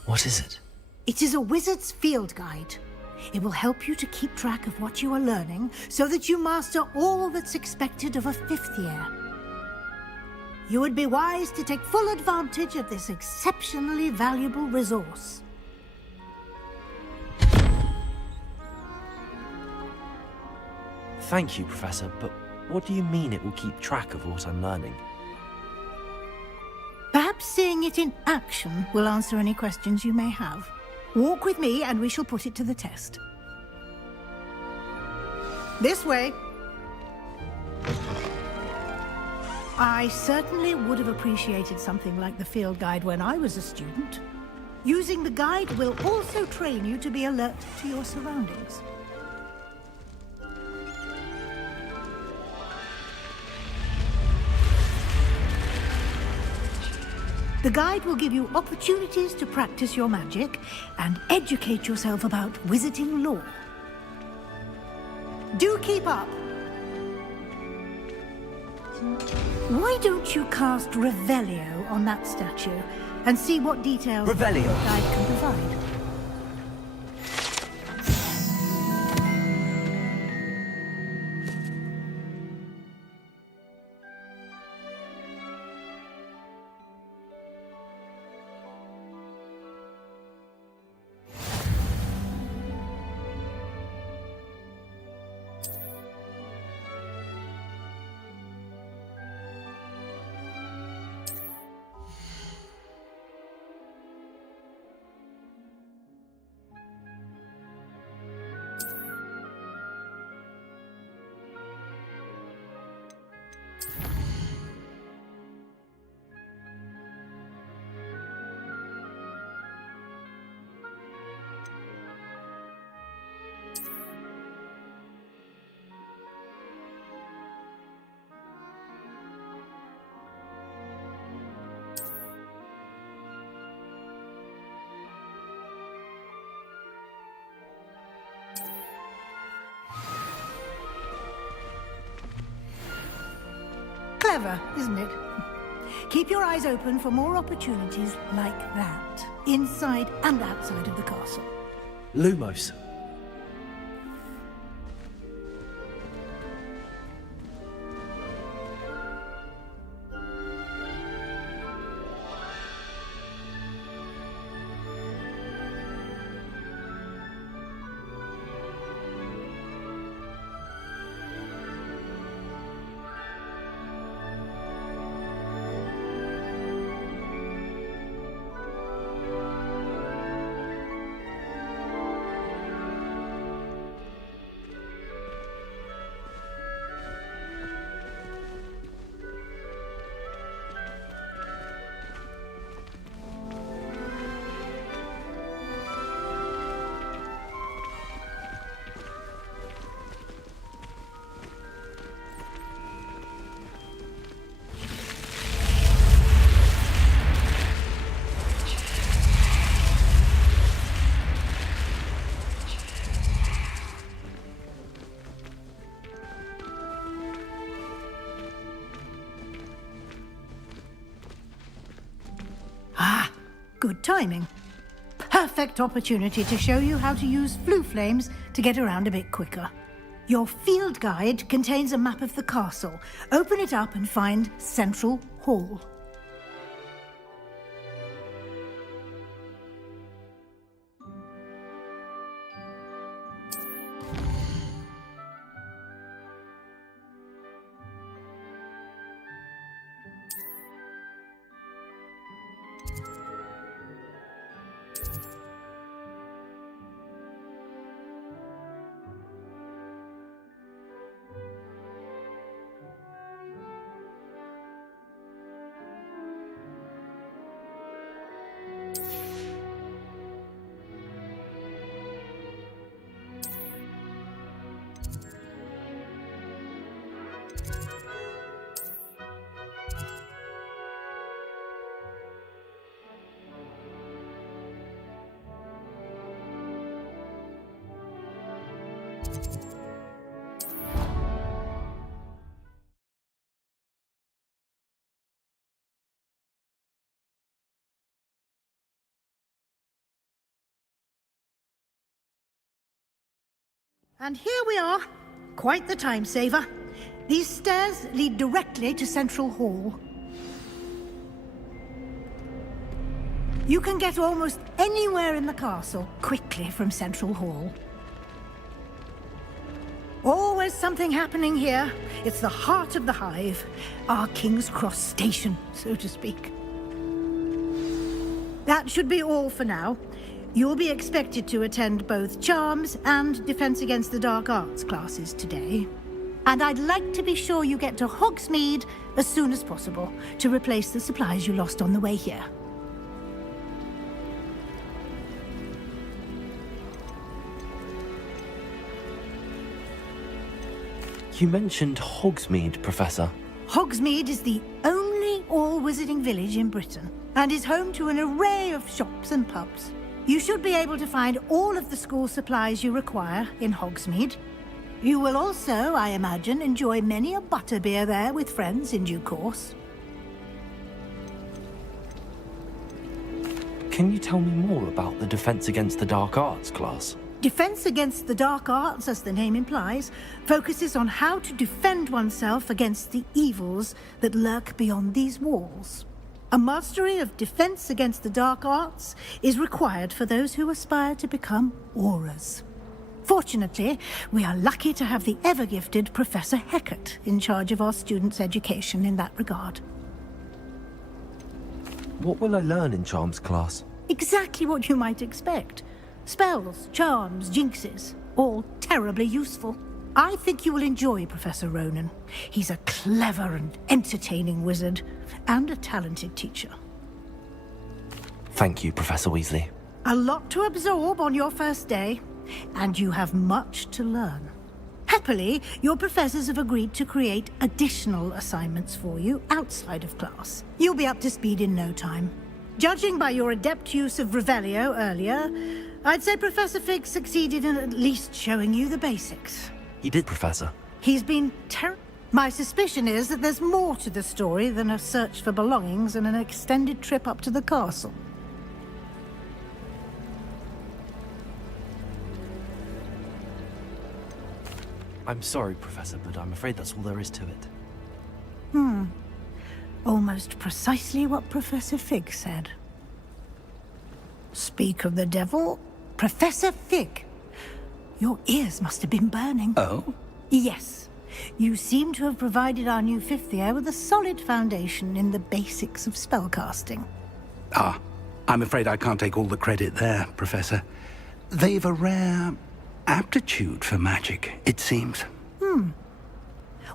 What is it? It is a wizard's field guide. It will help you to keep track of what you are learning so that you master all that's expected of a 5th year. You would be wise to take full advantage of this exceptionally valuable resource. Thank you, Professor, but what do you mean it will keep track of what I'm learning? Perhaps seeing it in action will answer any questions you may have. Walk with me and we shall put it to the test. This way. I certainly would have appreciated something like the field guide when I was a student. Using the guide will also train you to be alert to your surroundings. The guide will give you opportunities to practice your magic and educate yourself about wizarding lore. Do keep up! Why don't you cast Revelio on that statue and see what details the Revelio. guide can provide? Clever, isn't it? Keep your eyes open for more opportunities like that, inside and outside of the castle. Lumos. Good timing. Perfect opportunity to show you how to use flue flames to get around a bit quicker. Your field guide contains a map of the castle. Open it up and find Central Hall. And here we are. Quite the time saver. These stairs lead directly to Central Hall. You can get almost anywhere in the castle quickly from Central Hall. Always something happening here. It's the heart of the hive, our King's Cross station, so to speak. That should be all for now. You'll be expected to attend both Charms and Defense Against the Dark Arts classes today. And I'd like to be sure you get to Hogsmeade as soon as possible to replace the supplies you lost on the way here. You mentioned Hogsmeade, Professor. Hogsmeade is the only all-wizarding village in Britain and is home to an array of shops and pubs. You should be able to find all of the school supplies you require in Hogsmeade. You will also, I imagine, enjoy many a butterbeer there with friends in due course. Can you tell me more about the Defense Against the Dark Arts class? Defense Against the Dark Arts, as the name implies, focuses on how to defend oneself against the evils that lurk beyond these walls. A mastery of Defense Against the Dark Arts is required for those who aspire to become Aurors. Fortunately, we are lucky to have the ever-gifted Professor Hecat in charge of our students' education in that regard. What will I learn in Charms class? Exactly what you might expect. Spells, charms, jinxes, all terribly useful. I think you will enjoy Professor Ronan. He's a clever and entertaining wizard, and a talented teacher. Thank you, Professor Weasley. A lot to absorb on your first day, and you have much to learn. Happily, your professors have agreed to create additional assignments for you outside of class. You'll be up to speed in no time. Judging by your adept use of Revelio earlier, I'd say Professor Fig succeeded in at least showing you the basics. He did, Professor. He's been My suspicion is that there's more to the story than a search for belongings and an extended trip up to the castle. I'm sorry, Professor, but I'm afraid that's all there is to it. Almost precisely what Professor Fig said. Speak of the devil, Professor Fig. Your ears must have been burning. Oh? Yes. You seem to have provided our new fifth year with a solid foundation in the basics of spellcasting. Ah, I'm afraid I can't take all the credit there, Professor. They've a rare aptitude for magic, it seems. Well,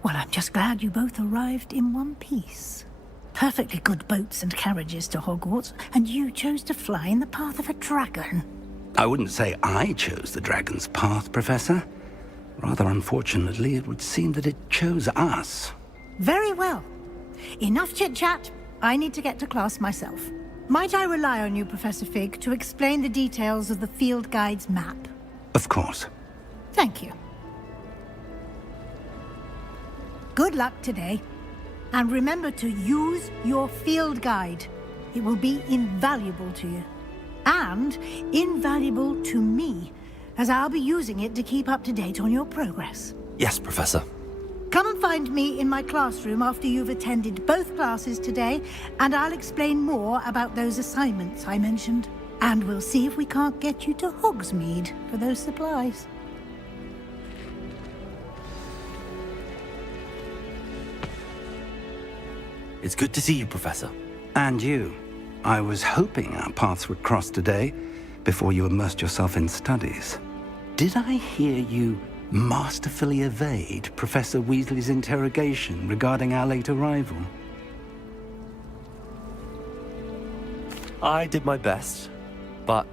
I'm just glad you both arrived in one piece. Perfectly good boats and carriages to Hogwarts, and you chose to fly in the path of a dragon. I wouldn't say I chose the dragon's path, Professor. Rather unfortunately, it would seem that it chose us. Very well. Enough chit-chat. I need to get to class myself. Might I rely on you, Professor Fig, to explain the details of the field guide's map? Of course. Thank you. Good luck today. And remember to use your field guide. It will be invaluable to you. And invaluable to me, as I'll be using it to keep up to date on your progress. Yes, Professor. Come and find me in my classroom after you've attended both classes today, and I'll explain more about those assignments I mentioned. And we'll see if we can't get you to Hogsmeade for those supplies. It's good to see you, Professor. And you. I was hoping our paths would cross today, before you immersed yourself in studies. Did I hear you masterfully evade Professor Weasley's interrogation regarding our late arrival? I did my best, but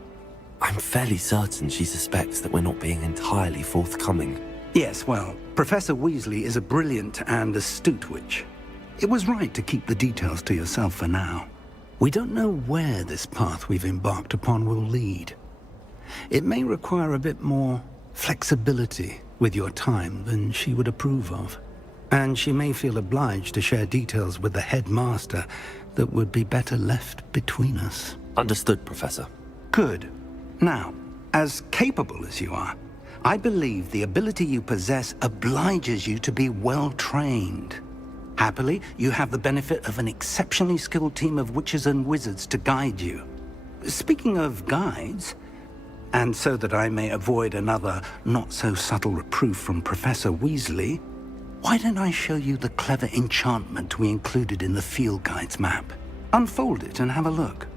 I'm fairly certain she suspects that we're not being entirely forthcoming. Yes, well, Professor Weasley is a brilliant and astute witch. It was right to keep the details to yourself for now. We don't know where this path we've embarked upon will lead. It may require a bit more flexibility with your time than she would approve of. And she may feel obliged to share details with the headmaster that would be better left between us. Understood, Professor. Good. Now, as capable as you are, I believe the ability you possess obliges you to be well-trained. Happily, you have the benefit of an exceptionally skilled team of witches and wizards to guide you. Speaking of guides, and so that I may avoid another not-so-subtle reproof from Professor Weasley, why don't I show you the clever enchantment we included in the field guide's map? Unfold it and have a look.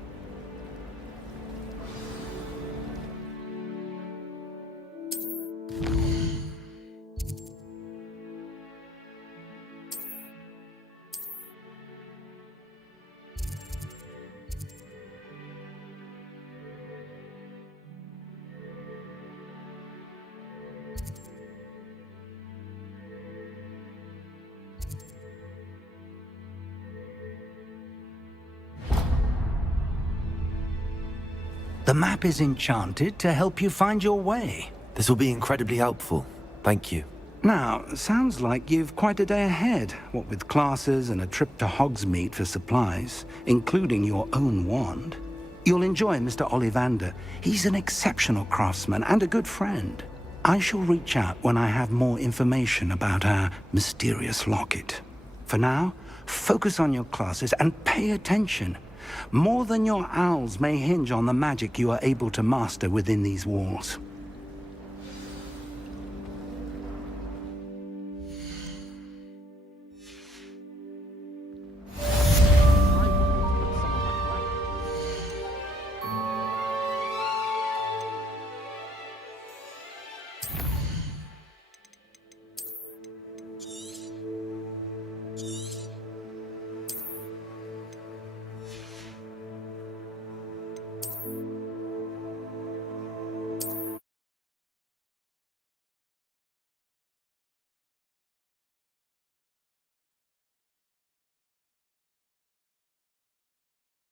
The map is enchanted to help you find your way. This will be incredibly helpful. Thank you. Now, sounds like you've quite a day ahead, what with classes and a trip to Hogsmeade for supplies, including your own wand. You'll enjoy Mr. Ollivander. He's an exceptional craftsman and a good friend. I shall reach out when I have more information about our mysterious locket. For now, focus on your classes and pay attention. More than your owls may hinge on the magic you are able to master within these walls.